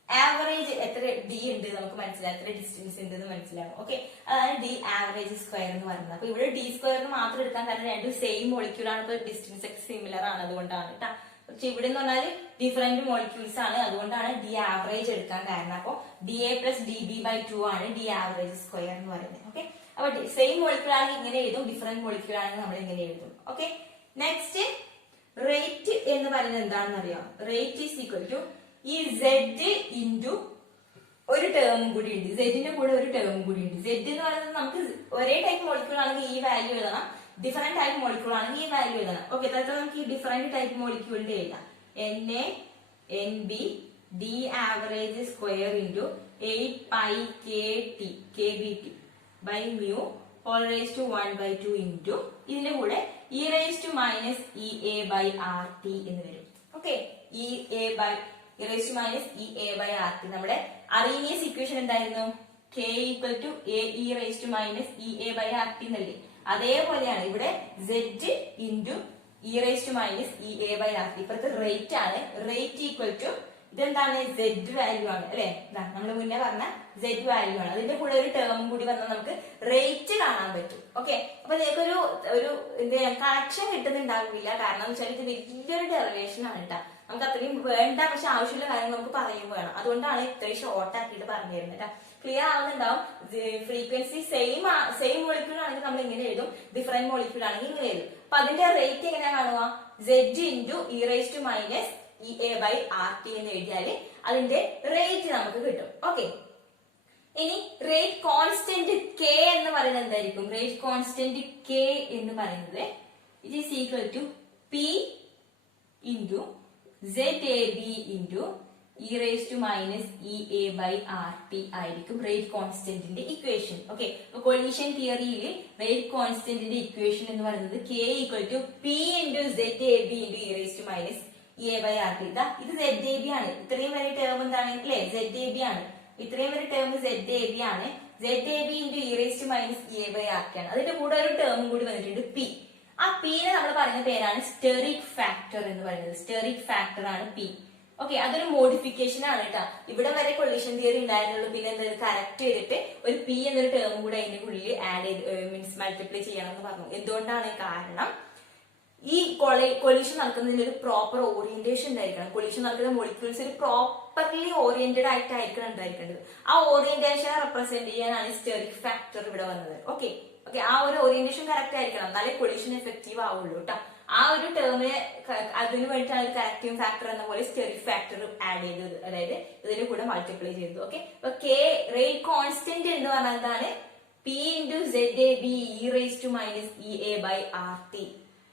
ആവറേജ് എത്ര ഡി ഉണ്ട് നമുക്ക് മനസ്സിലാവും, എത്ര ഡിസ്റ്റൻസ് ഉണ്ട് എന്ന് മനസ്സിലാവും. ഓക്കെ, അതാണ് ഡി ആവറേജ് സ്ക്വയർ എന്ന് പറയുന്നത്. അപ്പൊ ഇവിടെ ഡി സ്ക്വയറിന് മാത്രം എടുക്കാൻ കാരണം രണ്ടും സെയിം മോളിക്യൂൾ ആണ്, ഇപ്പൊ ഡിസ്റ്റൻസ് ഒക്കെ സിമിലർ ആണ്, അതുകൊണ്ടാണ് കേട്ടോ. പക്ഷെ ഇവിടെ എന്ന് പറഞ്ഞാൽ ഡിഫറെന്റ് മോളിക്യൂൾസ് ആണ്, അതുകൊണ്ടാണ് ഡി ആവറേജ് എടുക്കാൻ കാരണം. അപ്പൊ DA plus DB by 2 ആണ് ഡി ആവറേജ് സ്ക്വയർ എന്ന് പറയുന്നത്. ഓക്കെ, അപ്പൊ സെയിം മോളിക്യൂൾ ആണെങ്കിൽ ഇങ്ങനെ എഴുതും, ഡിഫറെന്റ് മോളിക്യൂൾ ആണെങ്കിൽ നമ്മൾ ഇങ്ങനെ എഴുതും. ഓക്കെ, നെക്സ്റ്റ് റേറ്റ് എന്ന് പറയുന്നത് എന്താണെന്ന് അറിയാം. റേറ്റ് ഈസ് ഈക്വൽ ടു ഈ Z ഇൻറ്റു ഒരു ടേം കൂടി ഉണ്ട്, സെഡിന്റെ കൂടെ ഒരു ടേം കൂടി ഉണ്ട്. Z എന്ന് പറയുന്നത് നമുക്ക് ഒരേ ടൈപ്പ് മോളിക്യൂൾ ആണെങ്കിൽ ഈ വാല്യൂ എഴുതണം, ഡിഫറെന്റ് ടൈപ്പ് മോളിക്യൂൾ ആണെങ്കിൽ ഈ വാല്യൂ എഴുതണം. ഓക്കെ, തൽക്കാലം നമുക്ക് ഈ ഡിഫറെന്റ് ടൈപ്പ് മോളിക്യൂളിന്റെ എഴുതാം. NA NB D average square into 8πkBT by mu whole raised to 1/2 into ഇതിന്റെ കൂടെ e raised to minus EA by RT എന്ന് വരും. Okay, e raised to minus EA by RT. നമ്മുടെ Arrhenius equation എന്തായിരുന്നു, K equal to E raised to minus EA by RT എന്നല്ലേ, അതേപോലെയാണ് ഇവിടെ Z into E raised to minus EA by RT. ഇപ്പോഴത്തെ rate ആണ്, rate equal to ഇതെന്താണ്, Z value ആണ് അല്ലെ, നമ്മൾ മുന്നേ പറഞ്ഞ Z വാല്യൂ ആണ്, അതിന്റെ കൂടെ ഒരു ടേം കൂടി വന്നാൽ നമുക്ക് റേറ്റ് കാണാൻ പറ്റും. ഓക്കെ, അപ്പൊ നിങ്ങൾക്കൊരു എന്ത് കണക്ഷൻ കിട്ടുന്നുണ്ടാവില്ല, കാരണം എന്ന് വെച്ചാൽ ഇത് വലിയൊരു ഡെറിവേഷൻ ആണ് കേട്ടോ, നമുക്ക് അത്രയും വേണ്ട, പക്ഷെ ആവശ്യമുള്ള കാര്യങ്ങൾ നമുക്ക് പറയും വേണം, അതുകൊണ്ടാണ് ഇത്രയും ഷോർട്ട് ആക്കിയിട്ട് പറഞ്ഞു തരുന്നത് കേട്ടോ. ക്ലിയർ ആവുന്നുണ്ടാവും. ഫ്രീക്വൻസി സെയിം മോളിക്യൂൾ ആണെങ്കിൽ നമ്മൾ ഇങ്ങനെ എഴുതും, ഡിഫറെന്റ് മോളിക്യൂൾ ആണെങ്കിൽ ഇങ്ങനെ എഴുതും. അപ്പൊ അതിന്റെ റേറ്റ് എങ്ങനെയാ കാണുക, Z into E raised to minus EA by RT എന്ന് എഴുതിയാല് അതിന്റെ റേറ്റ് നമുക്ക് കിട്ടും. ഓക്കെ, ഇനി റേറ്റ് കോൺസ്റ്റന്റ് K എന്ന് പറയുന്നത് എന്തായിരിക്കും, റേറ്റ് കോൺസ്റ്റന്റ് K എന്ന് പറയുന്നത് it is equal to P into ZAB into E raised to minus EA by RT ആയിരിക്കും റേറ്റ് കോൺസ്റ്റന്റിന്റെ ഇക്വേഷൻ. ഓക്കെ, കൊളീഷൻ തിയറിയിൽ റേറ്റ് കോൺസ്റ്റന്റിന്റെ ഇക്വേഷൻ എന്ന് പറയുന്നത് K equal to P into ZAB into E raised to minus EA by RT. ഇത് ZAB ആണ്, ഇത്രയും വരെ ടേം എന്താണ് അല്ലെ, ZAB ആണ്, ഇത്രയും വരെ ടേം ZAB ആണ്. ZAB into E raised to minus EA by RT ആണ്. അതിന്റെ കൂടെ ഒരു ടേം കൂടി വന്നിട്ടുണ്ട് P. ആ P നെ നമ്മൾ പറയുന്ന പേരാണ് സ്റ്റെറിക് ഫാക്ടർ എന്ന് പറയുന്നത്. സ്റ്റെറിക് ഫാക്ടർ ആണ് P. ഓക്കെ, അതൊരു മോഡിഫിക്കേഷൻ ആണ് കേട്ടോ. ഇവിടെ വരെ കൊളീഷൻ തിയറി ഉണ്ടായിരുന്നുള്ളൂ, പിന്നെ എന്താ കറക്റ്റ് ചെയ്തിട്ട് ഒരു P എന്നൊരു ടേം കൂടെ അതിന്റെ ഉള്ളിൽ ആഡ് ചെയ്ത് മീൻസ് മൾട്ടിപ്ലൈ ചെയ്യണം എന്ന് പറഞ്ഞു. എന്തുകൊണ്ടാണ്, കാരണം ഈ കൊളീഷൻ നടക്കുന്നതിന് ഒരു പ്രോപ്പർ ഓറിയന്റേഷൻ ഉണ്ടായിരിക്കണം. കൊളീഷൻ നടക്കുന്ന മോളിക്യൂൾസ് ഒരു പ്രോപ്പർലി ഓറിയന്റഡ് ആയിട്ടായിരിക്കണം ഉണ്ടായിരിക്കേണ്ടത്. ആ ഓറിയന്റേഷൻ റെപ്രസെന്റ് ചെയ്യാനാണ് സ്റ്റെറിക് ഫാക്ടർ ഇവിടെ വന്നത്. ഓക്കെ, ആ ഒരു ഓറിയന്റേഷൻ കറക്റ്റ് ആയിരിക്കണം, എന്നാലേ കൊളീഷൻ എഫക്റ്റീവ് ആവുള്ളൂ കേട്ടോ. ആ ഒരു ടേമിന് അതിന് വേണ്ടിയിട്ടാണ് കറക്റ്റിംഗ് ഫാക്ടർ എന്ന പോലെ സ്റ്റെറിക് ഫാക്ടർ ആഡ് ചെയ്തത്, അതായത് ഇതിന്റെ കൂടെ മൾട്ടിപ്ലൈ ചെയ്തത്. ഓക്കെ, അപ്പൊ K റേറ്റ് കോൺസ്റ്റന്റ് എന്ന് പറഞ്ഞതാണ് P into ZAB E raised to minus EA by RT.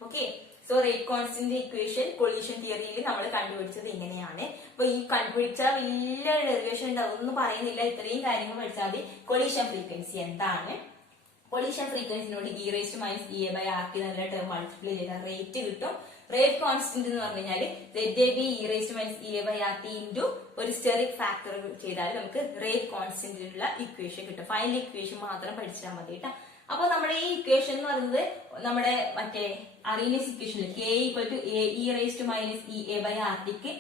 Okay, so rate constant equation collision തിയറിയിൽ നമ്മൾ കണ്ടുപിടിച്ചത് ഇങ്ങനെയാണ്. അപ്പൊ ഈ കണ്ടുപിടിച്ച വലിയ ഡെറിവേഷൻ ഉണ്ട്, അതൊന്നും പറയുന്നില്ല, ഇത്രയും കാര്യങ്ങൾ പഠിച്ചാൽ മതി. കൊളീഷൻ ഫ്രീക്വൻസി എന്താണ്, കൊളീഷൻ ഫ്രീക്വൻസിനോട് e raised minus E A by R t എന്നുള്ള ടേം മൾട്ടിപ്ലൈ ചെയ്താൽ റേറ്റ് കിട്ടും. റേറ്റ് കോൺസ്റ്റന്റ് എന്ന് പറഞ്ഞു കഴിഞ്ഞാൽ ZAB E raised minus E A by R T into ഒരു സ്റ്റെറിക് ഫാക്ടർ ചെയ്താൽ നമുക്ക് റേറ്റ് കോൺസ്റ്റന്റിനുള്ള ഇക്വേഷൻ കിട്ടും. ഫൈനൽ ഇക്വേഷൻ മാത്രം പഠിച്ചാൽ മതി കേട്ടോ. അപ്പൊ നമ്മുടെ ഈ ഇക്വേഷൻ എന്ന് പറയുന്നത് നമ്മുടെ മറ്റേ അറീനിയസ് ഇക്വേഷനിൽ K equal to A E raised minus E A by R ടിക്ക്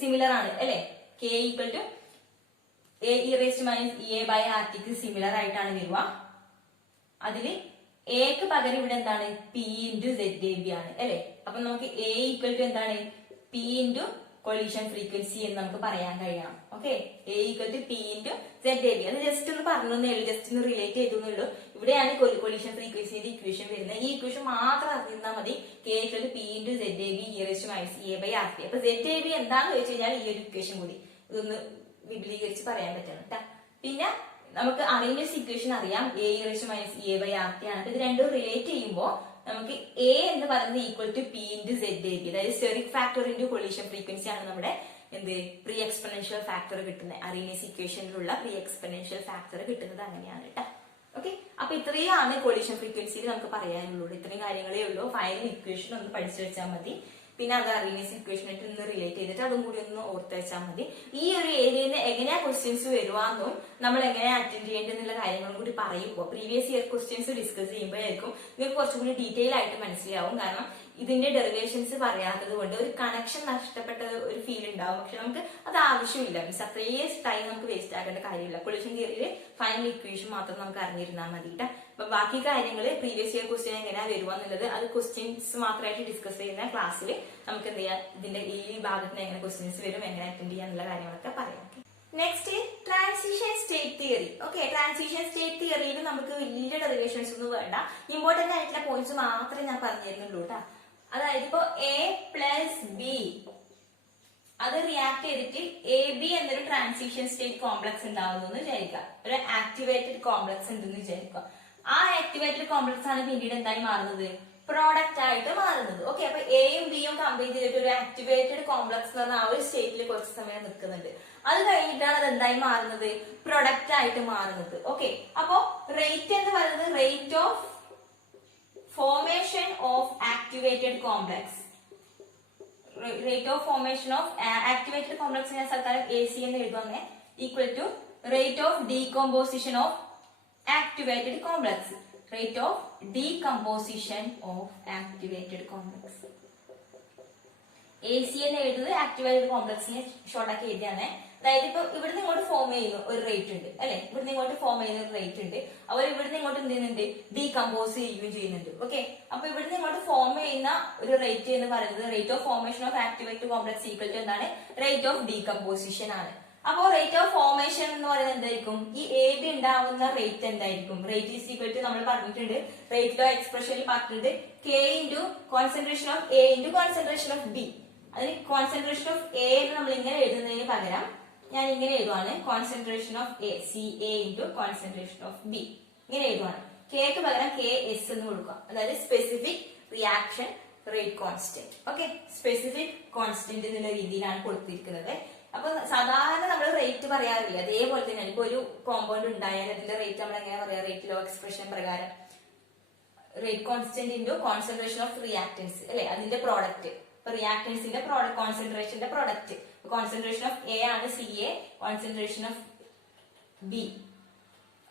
സിമിലർ ആണ് അല്ലെ. K equal to A E raised minus E A by R ടിക്ക് സിമിലർ ആയിട്ടാണ് വരിക. അതില് എക്ക് പകരം ഇവിടെ എന്താണ് പി ഇൻറ്റു ZAB ആണ് അല്ലെ. അപ്പൊ നമുക്ക് എ ഈക്വൽ ടു എന്താണ് പി ഇൻറ്റു കൊളീഷൻ ഫ്രീക്വൻസി എന്ന് നമുക്ക് പറയാൻ കഴിയണം. Okay, A equal to P into ZAB. അത് ജസ്റ്റ് ഒന്ന് പറഞ്ഞേ ഉള്ളൂ, ജസ്റ്റ് ഒന്ന് റിലേറ്റ് ചെയ്തേ. ഇവിടെയാണ് കൊളീഷൻ ഫ്രീക്വൻസിന്റെ ഇക്വേഷൻ വരുന്നത്. ഈ ഇക്വേഷൻ മാത്രം അറിഞ്ഞാൽ മതി. K equal to P into ZAB E raised minus E A by R T. അപ്പൊ ZAB എന്താന്ന് ചോദിച്ചു കഴിഞ്ഞാൽ ഈ ഒരു ഇക്വേഷൻ കൂടി ഇതൊന്ന് വിപുലീകരിച്ച് പറയാൻ പറ്റണം കേട്ടോ. പിന്നെ നമുക്ക് അറീനിയസ് ഇക്വേഷൻ അറിയാം, A E raised minus E A by R T ആണ്. ഇത് രണ്ടും റിലേറ്റ് ചെയ്യുമ്പോൾ നമുക്ക് എ എന്ന് പറയുന്നത് equal to P into ZAB, അതായത് steric factor into collision frequency ആണ് നമ്മുടെ എന്ത് പ്രീ എക്സ്പെണൻഷ്യൽ ഫാക്ടർ കിട്ടുന്നത്. അറീനിയസ് ഇക്വേഷനിലുള്ള പ്രീ എക്സ്പെണൻഷ്യൽ ഫാക്ടർ കിട്ടുന്നത് അങ്ങനെയാണ് കേട്ടോ. ഓക്കെ, അപ്പൊ ഇത്രയാണ് കൊളീഷൻ ഫ്രീക്വൻസിയിൽ നമുക്ക് പറയാനുള്ളൂ. ഇത്രയും കാര്യങ്ങളേ ഉള്ളൂ. ഫൈനൽ ഇക്വേഷൻ ഒന്ന് പഠിച്ചു വെച്ചാൽ മതി. പിന്നെ അത് അറീനിയസ് ഇക്വേഷനായിട്ട് ഒന്ന് റിലേറ്റ് ചെയ്തിട്ട് അതും കൂടി ഒന്ന് ഓർത്ത് വെച്ചാൽ മതി. ഈ ഒരു ഏരിയയിൽ നിന്ന് എങ്ങനെയാ ക്വസ്റ്റ്യൻസ് വരുവാന്നും നമ്മൾ എങ്ങനെയാ അറ്റൻഡ് ചെയ്യേണ്ടതെന്നുള്ള കാര്യങ്ങളും കൂടി പറയുമ്പോൾ പ്രീവിയസ് ഇയർ ക്വസ്റ്റ്യൻസ് ഡിസ്കസ് ചെയ്യുമ്പോഴായിരിക്കും നിങ്ങൾക്ക് കുറച്ചും കൂടി ഡീറ്റെയിൽ ആയിട്ട് മനസ്സിലാവും. കാരണം ഇതിന്റെ ഡെറിവേഷൻസ് പറയാത്തത് കൊണ്ട് ഒരു കണക്ഷൻ നഷ്ടപ്പെട്ട ഒരു ഫീൽ ഉണ്ടാവും. പക്ഷെ നമുക്ക് അത് ആവശ്യമില്ല. മീൻസ് അത്രയും ടൈം നമുക്ക് വേസ്റ്റ് ആക്കേണ്ട കാര്യമില്ല. കൊളീഷൻ തിയറിയിൽ ഫൈനൽ ഇക്വേഷൻ മാത്രം നമുക്ക് അറിഞ്ഞിരുന്നാൽ മതി കേട്ടോ. അപ്പൊ ബാക്കി കാര്യങ്ങൾ പ്രീവിയസ് ഇയർ ക്വസ്റ്റ്യൻ എങ്ങനെയാ വരുവാന്നുള്ളത് അത് ക്വസ്റ്റ്യൻസ് മാത്രമായിട്ട് ഡിസ്കസ് ചെയ്യുന്ന ക്ലാസ്സിൽ നമുക്ക് എന്ത് ചെയ്യാം, ഇതിന്റെ ഈ ഭാഗത്തിന് എങ്ങനെ ക്വസ്റ്റ്യൻസ് വരും, എങ്ങനെ അറ്റൻഡ് ചെയ്യാന്നുള്ള കാര്യങ്ങളൊക്കെ പറയാം. Next transition state theory. Okay, transition state തിയറിയിൽ നമുക്ക് വലിയ ഡെറിവേഷൻസ് ഒന്നും വേണ്ട. ഇമ്പോർട്ടന്റ് ആയിട്ടുള്ള പോയിന്റ്സ് മാത്രമേ ഞാൻ പറഞ്ഞു തരുന്നുള്ളൂ കേട്ടോ. അതായത് ഇപ്പൊ എ പ്ലസ് ബി അത് റിയാക്ട് ചെയ്തിട്ട് എ ബി എന്നൊരു ട്രാൻസിഷൻ സ്റ്റേറ്റ് കോംപ്ലക്സ് ഉണ്ടാവുന്നു എന്ന് വിചാരിക്കുക. ഒരു ആക്ടിവേറ്റഡ് കോംപ്ലക്സ് ഉണ്ടെന്ന് വിചാരിക്കുക. ആ ആക്ടിവേറ്റഡ് കോംപ്ലക്സ് ആണ് പിന്നീട് എന്തായി മാറുന്നത്, പ്രോഡക്റ്റ് ആയിട്ട് മാറുന്നത്. ഓക്കെ, അപ്പൊ എയും ബിയും കമ്പൈൻ ചെയ്തിട്ട് ഒരു ആക്ടിവേറ്റഡ് കോംപ്ലക്സ് എന്ന് പറഞ്ഞാൽ ആ ഒരു സ്റ്റേറ്റിൽ കുറച്ച് സമയം നിൽക്കുന്നുണ്ട്. അത് കഴിഞ്ഞിട്ടാണ് അത് എന്തായി മാറുന്നത്, പ്രൊഡക്റ്റ് ആയിട്ട് മാറുന്നത്. ഓക്കെ, അപ്പോ റേറ്റ് എന്ന് പറയുന്നത് rate of formation of activated complex. Rate of formation of activated complex നെ സ്ഥലത്താലും AC എന്ന് എഴുതുവാങ്ങെ equal to rate of decomposition of activated complex. Rate of decomposition of activated complex. AC എന്ന് എഴുതുന്നത് activated കോംപ്ലക്സിനെ ഷോർട്ടാക്കി എഴുതിയാണ്. അതായത് ഇപ്പൊ ഇവിടുന്ന് ഇങ്ങോട്ട് ഫോം ചെയ്യുന്ന ഒരു റേറ്റ് ഉണ്ട് അല്ലെ, ഇവിടുന്ന് ഇങ്ങോട്ട് ഫോം ചെയ്യുന്ന ഒരു റേറ്റ് ഉണ്ട്. അവർ ഇവിടുന്ന് ഇങ്ങോട്ട് എന്ത് ചെയ്യുന്നുണ്ട്, ഡീകമ്പോസ് ചെയ്യുകയും ചെയ്യുന്നുണ്ട്. ഓക്കെ, അപ്പൊ ഇവിടുന്ന് ഇങ്ങോട്ട് ഫോം ചെയ്യുന്ന ഒരു റേറ്റ് എന്ന് പറയുന്നത് rate of formation of activated complex equal to എന്താണ്, റേറ്റ് ഓഫ് ഡീകമ്പോസിഷൻ ആണ്. അപ്പോ റേറ്റ് ഓഫ് ഫോർമേഷൻ എന്ന് പറയുന്നത് എന്തായിരിക്കും, ഈ എ ബി ഉണ്ടാവുന്ന റേറ്റ് എന്തായിരിക്കും, റേറ്റ് ഈസ് ഈക്വൽ ടു നമ്മൾ പറഞ്ഞിട്ടുണ്ട് റേറ്റ് ഓഫ് എക്സ്പ്രഷനിൽ പറഞ്ഞിട്ടുണ്ട് K into concentration of a into concentration of b. അതിന് കോൺസെൻട്രേഷൻ ഓഫ് എ എന്ന് നമ്മൾ ഇങ്ങനെ എഴുതുന്നതിന് പകരം ഞാൻ ഇങ്ങനെ എഴുതുവാണ്, concentration of a CA into concentration of b. ഇങ്ങനെ എഴുതുവാണ്. കെക്ക് പകരം KS എന്ന് കൊടുക്കുക. അതായത് specific reaction rate constant. Okay, specific constant എന്നുള്ള രീതിയിലാണ് കൊടുത്തിരിക്കുന്നത്. അപ്പൊ സാധാരണ നമ്മൾ റേറ്റ് പറയാറില്ല, അതേപോലെ തന്നെയാണ്. ഇപ്പൊ ഒരു കോമ്പൗണ്ട് ഉണ്ടായാൽ അതിന്റെ റേറ്റ് നമ്മൾ എങ്ങനെ പറയാം, റേറ്റ് ലോ എക്സ്പ്രഷൻ പ്രകാരം rate constant into concentration of reactants അല്ലെ, അതിന്റെ പ്രോഡക്റ്റ്. ഇപ്പൊ റിയാക്ടൻസിന്റെ പ്രോഡക്റ്റ്, കോൺസെൻട്രേഷന്റെ പ്രോഡക്റ്റ്. കോൺസെൻട്രേഷൻ ഓഫ് എ ആണ് CA, കോൺസെൻട്രേഷൻ ഓഫ് ബി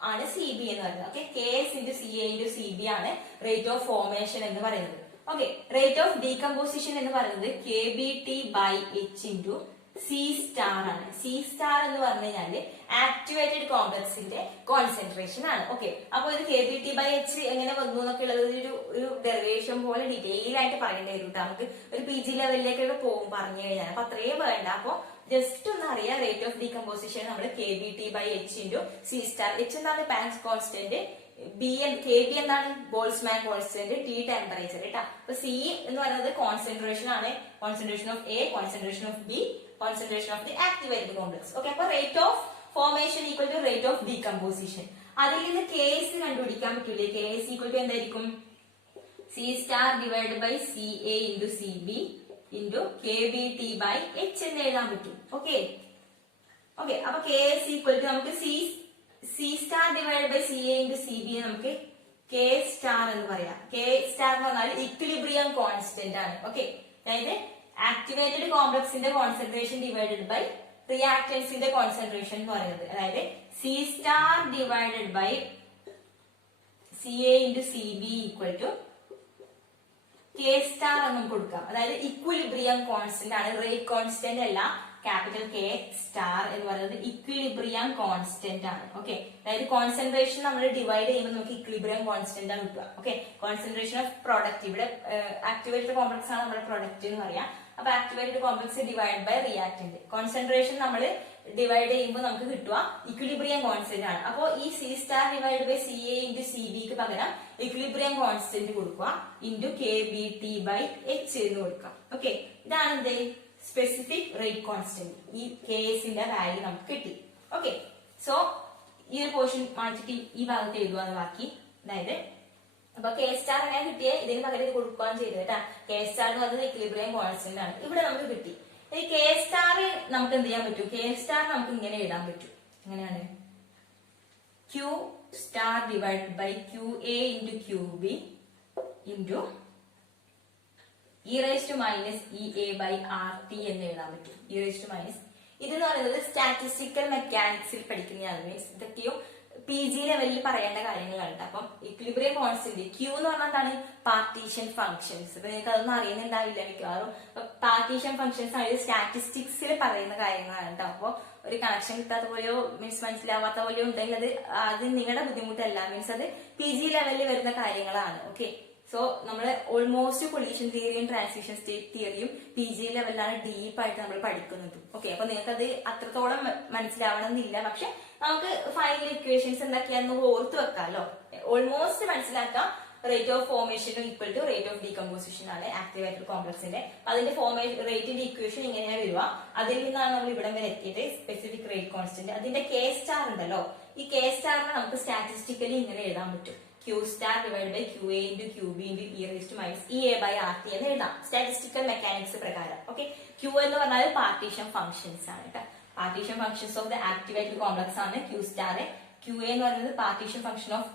ആണ് CB എന്ന് പറയുന്നത്. Okay, KS into CA into CB ആണ് റേറ്റ് ഓഫ് ഫോർമേഷൻ എന്ന് പറയുന്നത്. ഓക്കെ, റേറ്റ് ഓഫ് ഡീകമ്പോസിഷൻ എന്ന് പറയുന്നത് KBT by H into C star ആണ്. C സ്റ്റാർ എന്ന് പറഞ്ഞു കഴിഞ്ഞാല് ആക്ടിവേറ്റഡ് കോംപ്ലക്സിന്റെ കോൺസെൻട്രേഷൻ ആണ്. ഓക്കെ, അപ്പൊ ഇത് KBT ബൈ H എങ്ങനെ വന്നു എന്നൊക്കെ ഉള്ളത് ഒരു ഡെറിവേഷൻ പോലെ ഡീറ്റെയിൽ ആയിട്ട് പറയേണ്ടി വരും. നമുക്ക് ഒരു PG ലെവലിലേക്കൊക്കെ പോകും പറഞ്ഞു കഴിഞ്ഞാൽ. അപ്പൊ അത്രയും വേണ്ട. അപ്പൊ ജസ്റ്റ് ഒന്ന് അറിയാം, റേറ്റ് ഓഫ് ഡീകമ്പോസിഷൻ നമ്മൾ KBT by H into C star. H എന്താണ് പാങ്സ് കോൺസ്റ്റന്റ്, KB എന്താണ് ബോൾസ്മാൻ കോൺസ്റ്റന്റ്, T ടെമ്പറേച്ചർ കേട്ടോ. അപ്പൊ C എന്ന് പറയുന്നത് കോൺസെൻട്രേഷൻ ആണ്, concentration of A, concentration of B, concentration of the activated complex. Okay, അപ്പൊ rate of formation equal to rate of decomposition. അതിൽ നിന്ന് KS കണ്ടുപിടിക്കാൻ പറ്റൂലേ, KS ഈക്വൽ ടു എന്തായിരിക്കും, C star divide by CA into CB into KBT by H എന്ന് എഴുതാൻ പറ്റും. Okay, okay, അപ്പൊ KS ഈക്വൽ ടു നമുക്ക് C star divide by CA into CB നമുക്ക് കെ സ്റ്റാർ എന്ന് പറയാം. കെ സ്റ്റാർ എന്ന് പറഞ്ഞാൽ ഇക്വിലിബ്രിയം കോൺസ്റ്റന്റ് ആണ്. ഓക്കെ, അതായത് ആക്ടിവേറ്റഡ് കോംപ്ലക്സിന്റെ കോൺസെൻട്രേഷൻ ഡിവൈഡഡ് ബൈ റിയാക്ടൻസിന്റെ കോൺസെൻട്രേഷൻ എന്ന് പറയുന്നത്. അതായത് c star divided by C A into c b equal to k star എന്ന് നമുക്ക് കൊടുക്കാം. അതായത് ഇക്വിലിബ്രിയം കോൺസ്റ്റന്റ് ആണ്, റേറ്റ് കോൺസ്റ്റന്റ് അല്ല. ക്യാപിറ്റൽ കെ സ്റ്റാർ എന്ന് പറയുന്നത് ഇക്വിലിബ്രിയം കോൺസ്റ്റന്റ് ആണ്. ഓക്കെ, അതായത് കോൺസെൻട്രേഷൻ നമ്മൾ ഡിവൈഡ് ചെയ്യുമ്പോൾ നമുക്ക് ഇക്വിലിബ്രിയം കോൺസ്റ്റന്റ് ആണ് കിട്ടുക. ഓക്കെ, കോൺസെൻട്രേഷൻ ഓഫ് പ്രോഡക്റ്റ്, ഇവിടെ ആക്ടിവേറ്റഡ് കോംപ്ലക്സ് ആണ് നമ്മുടെ പ്രൊഡക്റ്റ് എന്ന് പറയാം. അപ്പൊ activated complex divide by reactant, concentration നമ്മൾ ഡിവൈഡ് ചെയ്യുമ്പോൾ നമുക്ക് കിട്ടുക ഇക്വിലിബ്രിയം കോൺസ്റ്റന്റ് ആണ്. അപ്പോൾ ഈ C star divide by C A into C ബിക്ക് പകരം ഇക്വിലിബ്രിയം കോൺസ്റ്റന്റ് കൊടുക്കുക into K B T by H എന്ന് കൊടുക്കാം. ഓക്കെ, ഇതാണ് എന്ത് സ്പെസിഫിക് റേറ്റ് കോൺസ്റ്റന്റ്. ഈ കെ എസിന്റെ വാല്യൂ നമുക്ക് കിട്ടി. ഓക്കെ, സോ ഈ ഒരു പോർഷൻ മാറ്റിട്ട് ഈ ഭാഗത്ത് എഴുതുവാന്ന് ബാക്കി. അതായത് അപ്പൊ കെ സ്റ്റാർ എങ്ങനെ കിട്ടിയേ, ഇതിന് പകരം ഇത് കൊടുക്കുകയാണ് ചെയ്തത് കേട്ടാ. കെ സ്റ്റാർ എന്ന് പറയുന്നത് ഇക്വിലിബ്രിയം കോൺസ്റ്റന്റ് ആണ്. ഇവിടെ നമുക്ക് കിട്ടി. ഈ കെ സ്റ്റാർ നമുക്ക് എന്ത് ചെയ്യാൻ പറ്റും, കെ സ്റ്റാർ നമുക്ക് ഇങ്ങനെ എഴുതാൻ പറ്റും. എങ്ങനെയാണ്, Q star divide by Q A into Q B into E raise to minus E A by R T എന്ന് എഴുതാൻ പറ്റും. ഇ റൈസ് ടു മൈനസ്, ഇതെന്ന് പറയുന്നത് സ്റ്റാറ്റിസ്റ്റിക്കൽ മെക്കാനിക്സിൽ പഠിക്കുന്നതാണ്. മീൻസ് ഇതൊക്കെയും പി ജി ലെവലിൽ പറയേണ്ട കാര്യങ്ങളാണ്. അപ്പം ഇക്വിലിബ്രിയം കോൺസ്റ്റന്റ് ക്യൂ എന്ന് പറഞ്ഞാൽ എന്താണ്, പാർട്ടീഷൻ ഫംഗ്ഷൻസ്. അപ്പൊ നിങ്ങൾക്ക് അതൊന്നും അറിയുന്നുണ്ടാവില്ല മിക്കവാറും. പാർട്ടീഷൻ ഫംഗ്ഷൻസ് ആണ് സ്റ്റാറ്റിസ്റ്റിക്സിൽ പറയുന്ന കാര്യങ്ങളാണ് കേട്ടോ. അപ്പൊ ഒരു കണക്ഷൻ കിട്ടാത്ത പോലെയോ മീൻസ് മനസ്സിലാവാത്ത പോലെയോ ഉണ്ടെങ്കിൽ അത് നിങ്ങളുടെ ബുദ്ധിമുട്ടല്ല. മീൻസ് അത് പി ജി ലെവലിൽ വരുന്ന കാര്യങ്ങളാണ്. ഓക്കെ, സോ നമ്മൾ ഓൾമോസ്റ്റ് കൊളീഷൻ തിയറിയും ട്രാൻസിഷൻ സ്റ്റേറ്റ് തിയറിയും പി ജി ലെവലിലാണ് ഡീപ്പായിട്ട് നമ്മൾ പഠിക്കുന്നത്. ഓക്കെ, അപ്പൊ നിങ്ങൾക്ക് അത് അത്രത്തോളം മനസ്സിലാവണം എന്നില്ല. പക്ഷെ നമുക്ക് ഫൈനൽ ഇക്വേഷൻസ് എന്തൊക്കെയാണെന്ന് ഓർത്ത് വെക്കാമല്ലോ. ഓൾമോസ്റ്റ് മനസ്സിലാക്കാം. റേറ്റ് ഓഫ് ഫോർമേഷനും equal to rate of decomposition ആണ് ആക്ടിവേറ്റഡ് കോംപ്ലക്സിന്റെ. അതിന്റെ റേറ്റിന്റെ ഇക്വേഷൻ ഇങ്ങനെയാണ് വരിക. അതിൽ നിന്നാണ് നമ്മൾ ഇവിടെ വരെ എത്തിയത്. സ്പെസിഫിക് റേറ്റ് കോൺസ്റ്റന്റ്, അതിന്റെ കെ സ്റ്റാർ ഉണ്ടല്ലോ, ഈ കെ സ്റ്റാറിനെ നമുക്ക് സ്റ്റാറ്റിസ്റ്റിക്കലി ഇങ്ങനെ എഴുതാൻ പറ്റും. Q star divide by Q A into Q B into E raise to minus E A by R T എന്ന് എഴുതാം സ്റ്റാറ്റിസ്റ്റിക്കൽ മെക്കാനിക്സ് പ്രകാരം. ഓക്കെ, ക്യൂ എന്ന് പറഞ്ഞാൽ പാർട്ടീഷൻ ഫംഗ്ഷൻസ് ആണ് കേട്ടോ. Partition functions of the activated complex ആണ് Q star. Q A എന്ന് പറയുന്നത് partition function of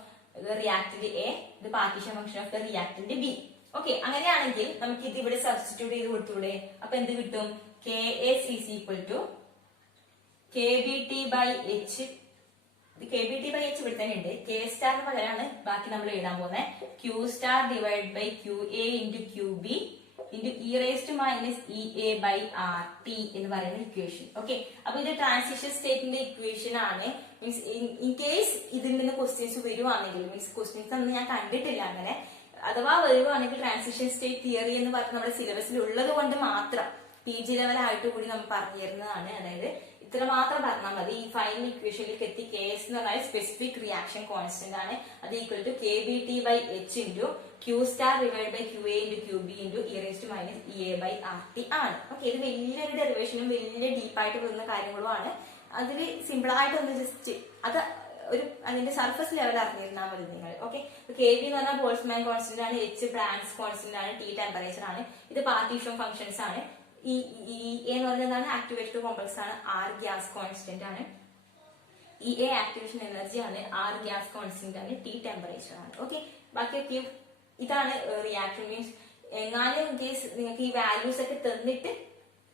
reactant A, ഇത് partition function of the reactant B. Okay, അങ്ങനെയാണെങ്കിൽ നമുക്ക് ഇത് ഇവിടെ സബ്സ്റ്റിറ്റ്യൂട്ട് ചെയ്ത് കൊടുത്തൂടെ. അപ്പൊ എന്ത് കിട്ടും, K S is equal to K B T by H. K B T by H ഇവിടെ തന്നെ ഉണ്ട്. കെ സ്റ്റാറിന് പകരമാണ് ബാക്കി നമ്മൾ എഴുതാൻ പോകുന്നത്. Q star divide by Q A into Q B into E raise to minus E A by R T എന്ന് പറയുന്ന ഇക്വേഷൻ. ഓക്കെ, അപ്പൊ ഇത് ട്രാൻസിഷൻ സ്റ്റേറ്റിന്റെ ഇക്വേഷൻ ആണ്. മീൻസ് ഇൻ കേസ് ഇതിൽ നിന്ന് ക്വസ്റ്റ്യൻസ് വരുവാണെങ്കിൽ, മീൻസ് ക്വസ്റ്റ്യൻസ് ഒന്നും ഞാൻ കണ്ടിട്ടില്ല അങ്ങനെ, അഥവാ വരുവാണെങ്കിൽ ട്രാൻസിഷൻ സ്റ്റേറ്റ് തിയറി എന്ന് പറഞ്ഞ് നമ്മുടെ സിലബസിൽ ഉള്ളത് കൊണ്ട് മാത്രം പി ജി ലെവൽ ആയിട്ട് കൂടി നമ്മൾ പറഞ്ഞു തരുന്നതാണ്. അതായത് ഇത്ര മാത്രം പറഞ്ഞാൽ മതി. ഈ ഫൈനൽ ഇക്വേഷനിലേക്ക് എത്തി കെ എസ് എന്ന് പറഞ്ഞാൽ സ്പെസിഫിക് റിയാക്ഷൻ കോൺസ്റ്റന്റ് ആണ്. അത് equal to K B T by H into Q star divide by Q A into Q B into E raise to minus E A by R T ആണ്. Okay, ഇത് വലിയൊരു ഡെറിവേഷനും വലിയ ഡീപ്പായിട്ട് വരുന്ന കാര്യങ്ങളുമാണ്. അതിൽ സിമ്പിൾ ആയിട്ട് ഒന്ന് ജസ്റ്റ് അത് ഒരു അതിന്റെ സർഫസ് ലെവൽ അറിഞ്ഞിരുന്നാൽ മതി നിങ്ങൾ. ഓക്കെ, കെ ബി എന്ന് പറഞ്ഞാൽ ബോൾട്സ്മാൻ കോൺസ്റ്റന്റ് ആണ്, എച്ച് ബ്രാൻഡ്സ് കോൺസ്റ്റന്റ് ആണ്, ടി ടെമ്പറേച്ചർ ആണ്, ഇത് പാർട്ടീഷൻ ഫംഗ്ഷൻസ് ആണ്. ഈ എന്ന് പറയുന്നതാണ് ആക്ടിവേറ്റഡ് കോംപ്ലക്സ് ആണ്, ആർ ഗ്യാസ് കോൺസ്റ്റന്റ് ആണ്, ഇ എ ആക്ടിവേഷൻ എനർജി ആണ്, ആർ ഗ്യാസ് കോൺസ്റ്റന്റ് ആണ്, ടി ടെമ്പറേച്ചർ ആണ്. ഓക്കെ, ബാക്കിയൊക്കെ ഇതാണ് റിയാക്ഷൻ. മീൻസ് എങ്ങാനും ഇൻ കേസ് നിങ്ങൾക്ക് ഈ വാല്യൂസ് ഒക്കെ തന്നിട്ട്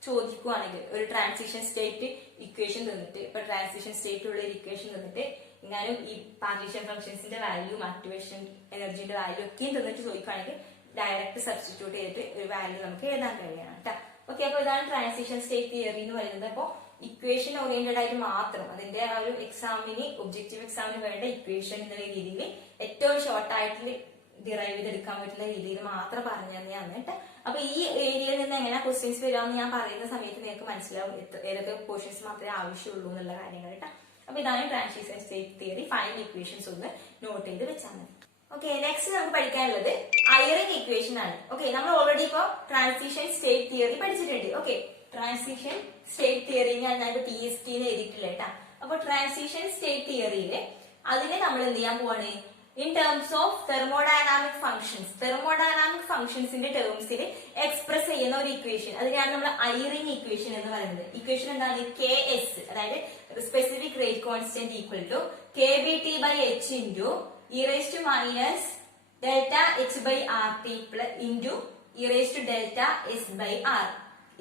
ചോദിക്കുവാണെങ്കിൽ ഒരു ട്രാൻസിഷൻ സ്റ്റേറ്റ് ഇക്വേഷൻ തന്നിട്ട്, ഇപ്പൊ ട്രാൻസിഷൻ സ്റ്റേറ്റ് ഉള്ള ഒരു ഇക്വേഷൻ തന്നിട്ട് എങ്ങാനും ഈ പാർട്ടീഷൻ ഫംഗ്ഷൻസിന്റെ വാല്യൂ ആക്ടിവേഷൻ എനർജിന്റെ വാല്യൂ ഒക്കെയും തന്നിട്ട് ചോദിക്കുകയാണെങ്കിൽ ഡയറക്റ്റ് സബ്സ്റ്റിറ്റ്യൂട്ട് ചെയ്തിട്ട് ഒരു വാല്യൂ നമുക്ക് എഴുതാൻ കഴിയണം കേട്ടോ. ഓക്കെ, അപ്പൊ ഇതാണ് ട്രാൻസിഷൻ സ്റ്റേറ്റ് തിയറി എന്ന് പറയുന്നത്. അപ്പൊ ഇക്വേഷൻ ഓറിയന്റഡ് ആയിട്ട് മാത്രം അതിന്റെ ആ ഒരു എക്സാമിന് ഒബ്ജക്റ്റീവ് എക്സാമിന് വേണ്ട ഇക്വേഷൻ എന്നുള്ള രീതിയിൽ ഏറ്റവും ഷോർട്ട് ആയിട്ട് ഡിറൈവ് ചെയ്തെടുക്കാൻ പറ്റുന്ന രീതിയിൽ മാത്രം പറഞ്ഞു തന്നെയാണ് കേട്ടോ. അപ്പൊ ഈ ഏരിയയിൽ നിന്ന് എങ്ങനെ ക്വസ്റ്റ്യൻസ് വരാമെന്ന് ഞാൻ പറയുന്ന സമയത്ത് നിങ്ങൾക്ക് മനസ്സിലാവും ഏതൊക്കെ പോർഷൻസ് മാത്രമേ ആവശ്യമുള്ളൂ എന്നുള്ള കാര്യങ്ങൾ കേട്ടോ. അപ്പൊ ഇതാണ് transition state theory. Final equations ഒന്ന് നോട്ട് ചെയ്ത് വെച്ചാൽ മതി. ഓക്കെ, നെക്സ്റ്റ് നമുക്ക് പഠിക്കാനുള്ളത് ഐറിംഗ് ഇക്വേഷൻ ആണ്. ഓക്കെ, നമ്മൾ ഓൾറെഡി ഇപ്പൊ ട്രാൻസിഷൻ സ്റ്റേറ്റ് തിയറി പഠിച്ചിട്ടുണ്ട്. ഓക്കെ, ട്രാൻസിഷൻ സ്റ്റേറ്റ് തിയറി ഞാൻ ടി എസ് ടി എഴുതിയിട്ടില്ല കേട്ടാ. അപ്പൊ ട്രാൻസിഷൻ സ്റ്റേറ്റ് തിയറിയില് അതിനെ നമ്മൾ എന്ത് ചെയ്യാൻ പോവാണ്, in terms of thermodynamic functions, thermodynamic ഫംഗ്ഷൻസിന്റെ ടേംസിൽ എക്സ്പ്രസ് ചെയ്യുന്ന ഒരു ഇക്വേഷൻ, അതിനാണ് നമ്മൾ ഐറിംഗ് ഇക്വേഷൻ എന്ന് പറയുന്നത്. ഇക്വേഷൻ എന്താണ്, കെ എസ്, അതായത് specific rate constant equal to K B T by H into E raise to minus delta H by R T plus into E raise to delta S by R.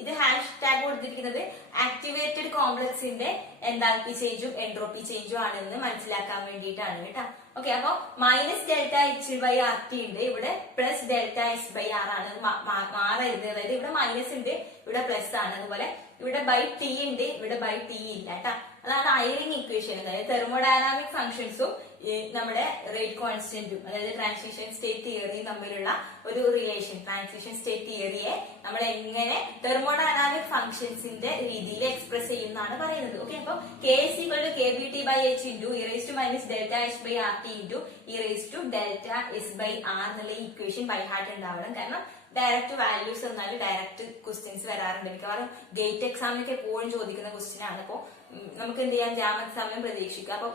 ഇത് hashtag കൊടുത്തിരിക്കുന്നത് activated കോംപ്ലക്സിന്റെ enthalpy ചേഞ്ചും entropy ചേഞ്ചും ആണെന്ന് മനസ്സിലാക്കാൻ വേണ്ടിയിട്ടാണ് കേട്ടോ. Okay, അപ്പൊ minus delta H by R T ഉണ്ട്, ഇവിടെ plus delta S by R ആണ് മാറരുത്. അതായത് ഇവിടെ മൈനസ് ഉണ്ട്, ഇവിടെ പ്ലസ് ആണ്. അതുപോലെ ഇവിടെ ബൈ ടി ഉണ്ട്, ഇവിടെ ബൈ ടി ഇല്ല കേട്ടോ. അതാണ് ഐറിംഗ് ഇക്വേഷൻ. അതായത് തെർമോഡൈനാമിക് ഫംഗ്ഷൻസും നമ്മുടെ റേറ്റ് കോൺസ്റ്റന്റും അതായത് ട്രാൻസിഷൻ സ്റ്റേറ്റ് തിയറിയും തമ്മിലുള്ള ഒരു റിലേഷൻ, ട്രാൻസിഷൻ സ്റ്റേറ്റ് തിയറിയെ നമ്മൾ എങ്ങനെ തെർമോഡൈനാമിക് ഫംഗ്ഷൻസിന്റെ രീതിയിൽ എക്സ്പ്രസ് ചെയ്യുന്നതാണ് പറയുന്നത്. ഓക്കെ, അപ്പൊ K is equal to K B T by H into E raise to minus delta H by R T into E raise to delta S by R എന്നുള്ള equation by heart ഉണ്ടാവണം. കാരണം direct values എന്നാൽ direct questions വരാറുണ്ട്. മിക്കവാറും gate എക്സാമിനൊക്കെ എപ്പോഴും ചോദിക്കുന്ന question ആണ്. അപ്പോ നമുക്ക് എന്ത് ചെയ്യാം, ജാം എക്സാമിനും പ്രതീക്ഷിക്കാം. അപ്പൊ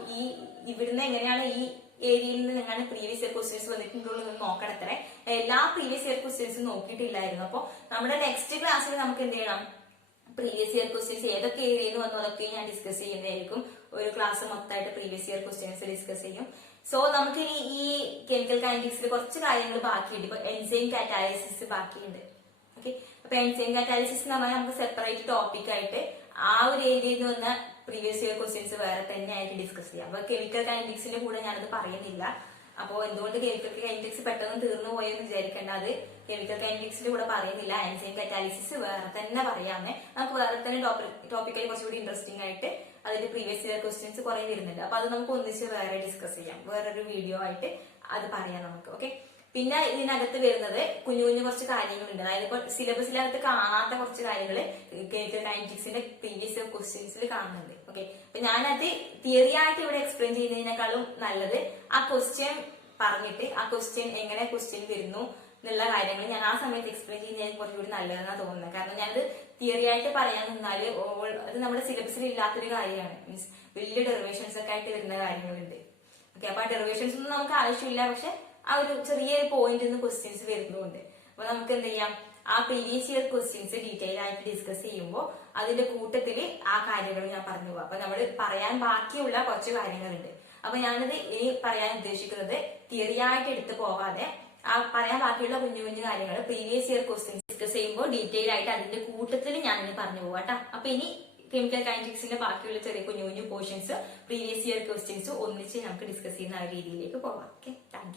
ഇവിടുന്ന് എങ്ങനെയാണ് ഈ ഏരിയയിൽ നിന്ന് നിങ്ങളുടെ പ്രീവിയസ് ഇയർ ക്വസ്റ്റ്യൻസ് വന്നിട്ടുണ്ടോ എന്ന് നോക്കണത്രേ. എല്ലാ പ്രീവിയസ് ഇയർ ക്വസ്റ്റ്യൻസും നോക്കിയിട്ടില്ലായിരുന്നു. അപ്പൊ നമ്മുടെ നെക്സ്റ്റ് ക്ലാസ്സിൽ നമുക്ക് എന്ത് ചെയ്യണം, പ്രീവിയസ് ഇയർ ക്വസ്റ്റ്യൻസ് ഏതൊക്കെ ഏരിയയിൽ നിന്ന് വന്നു അതൊക്കെ ഞാൻ ഡിസ്കസ് ചെയ്യുന്നതായിരിക്കും. ഒരു ക്ലാസ് മൊത്തമായിട്ട് പ്രീവിയസ് ഇയർ ക്വസ്റ്റ്യൻസ് ഡിസ്കസ് ചെയ്യും. സോ നമുക്ക് ഈ കെമിക്കൽ കൈനറ്റിക്സിൽ കുറച്ച് കാര്യങ്ങൾ ബാക്കിയുണ്ട്. ഇപ്പൊ എൻസൈം കാറ്റാലിസിസ് ബാക്കിയുണ്ട്. ഓക്കെ, അപ്പൊ എൻസൈം കാറ്റാലിസിസ് എന്ന് പറഞ്ഞാൽ നമുക്ക് സെപ്പറേറ്റ് ടോപ്പിക് ആയിട്ട് ആ ഒരു ഏരിയയിൽ നിന്ന് വന്ന പ്രീവിയസ് ഇയർ ക്വസ്റ്റ്യൻസ് വേറെ തന്നെ ആയിട്ട് ഡിസ്കസ് ചെയ്യാം. അപ്പൊ കെമിക്കൽ കൈനറ്റിക്സിന്റെ കൂടെ ഞാനത് പറയുന്നില്ല. അപ്പോ എന്തുകൊണ്ട് കെമിക്കൽ കൈനറ്റിക്സ് പെട്ടെന്ന് തീർന്നു പോയെന്ന് വിചാരിക്കേണ്ട, അത് കെമിക്കൽ കൈനറ്റിക്സിന്റെ കൂടെ പറയുന്നില്ല. എൻസൈം കാറ്റാലിസിസ് വേറെ തന്നെ പറയാമേ. നമുക്ക് വേറെ തന്നെ ടോപ്പിക്കലി കുറച്ചുകൂടി ഇൻട്രസ്റ്റിംഗ് ആയിട്ട് അതിന്റെ പ്രീവിയസ് ഇയർ ക്വസ്റ്റ്യൻസ് കുറെ വരുന്നുണ്ട്. അപ്പൊ അത് നമുക്ക് ഒന്നിച്ച് വേറെ ഡിസ്കസ് ചെയ്യാം, വേറൊരു വീഡിയോ ആയിട്ട് അത് പറയാം നമുക്ക്. ഓക്കെ, പിന്നെ ഇതിനകത്ത് വരുന്നത് കുഞ്ഞു കുഞ്ഞു കുറച്ച് കാര്യങ്ങളുണ്ട്. അതായത് ഇപ്പൊ സിലബസിനകത്ത് കാണാത്ത കുറച്ച് കാര്യങ്ങൾ കെമിക്കൽ കൈനറ്റിക്സിന്റെ പ്രീവിയസ് ഇയർ ക്വസ്റ്റ്യൻസിൽ കാണുന്നുണ്ട്. ഓക്കെ, അപ്പൊ ഞാനത് തിയറി ആയിട്ട് ഇവിടെ എക്സ്പ്ലെയിൻ ചെയ്യുന്നതിനേക്കാളും നല്ലത് ആ ക്വസ്റ്റ്യൻ പറഞ്ഞിട്ട് ആ ക്വസ്റ്റ്യൻ എങ്ങനെ ക്വസ്റ്റ്യൻ വരുന്നു എന്നുള്ള കാര്യങ്ങൾ ഞാൻ ആ സമയത്ത് എക്സ്പ്ലെയിൻ ചെയ്യുന്നതിന് കുറച്ചുകൂടി നല്ലതെന്നാണ് തോന്നുന്നത്. കാരണം ഞാനത് തിയറി ആയിട്ട് പറയാൻ നിന്നാല് അത് നമ്മുടെ സിലബസിൽ ഇല്ലാത്തൊരു കാര്യമാണ്. മീൻസ് വലിയ ഡെറിവേഷൻസ് ഒക്കെ ആയിട്ട് വരുന്ന കാര്യങ്ങളുണ്ട്. ഓക്കെ, അപ്പൊ ആ ഡെറിവേഷൻസ് ഒന്നും നമുക്ക് ആവശ്യമില്ല, പക്ഷെ ആ ഒരു ചെറിയൊരു പോയിന്റ് നിന്ന് ക്വസ്റ്റ്യൻസ് വരുന്നുണ്ട്. അപ്പൊ നമുക്ക് എന്ത് ചെയ്യാം, ആ പ്രീവിയസ് ഇയർ ക്വസ്റ്റ്യൻസ് ഡീറ്റെയിൽ ആയിട്ട് ഡിസ്കസ് ചെയ്യുമ്പോൾ അതിന്റെ കൂട്ടത്തില് ആ കാര്യങ്ങൾ ഞാൻ പറഞ്ഞു പോവാം. അപ്പൊ നമ്മൾ പറയാൻ ബാക്കിയുള്ള കുറച്ച് കാര്യങ്ങളുണ്ട്. അപ്പൊ ഞാനത് ഇനി പറയാൻ ഉദ്ദേശിക്കുന്നത് തിയറി ആയിട്ട് എടുത്തു പോവാതെ ആ പറയാൻ ബാക്കിയുള്ള കുഞ്ഞു കുഞ്ഞു കാര്യങ്ങൾ പ്രീവിയസ് ഇയർ ക്വസ്റ്റ്യൻസ് ഡിസ്കസ് ചെയ്യുമ്പോൾ ഡീറ്റെയിൽ ആയിട്ട് അതിന്റെ കൂട്ടത്തിൽ ഞാനിനി പറഞ്ഞു പോവാട്ടോ. അപ്പൊ ഇനി കെമിക്കൽ കൈനറ്റിക്സിന്റെ ബാക്കിയുള്ള ചെറിയ കുഞ്ഞു കുഞ്ഞു പോർഷൻസ് പ്രീവിയസ് ഇയർ ക്വസ്റ്റ്യൻസ് ഒന്നിച്ച് നമുക്ക് ഡിസ്കസ് ചെയ്യുന്ന ആ രീതിയിലേക്ക് പോവാം. Okay, thank you.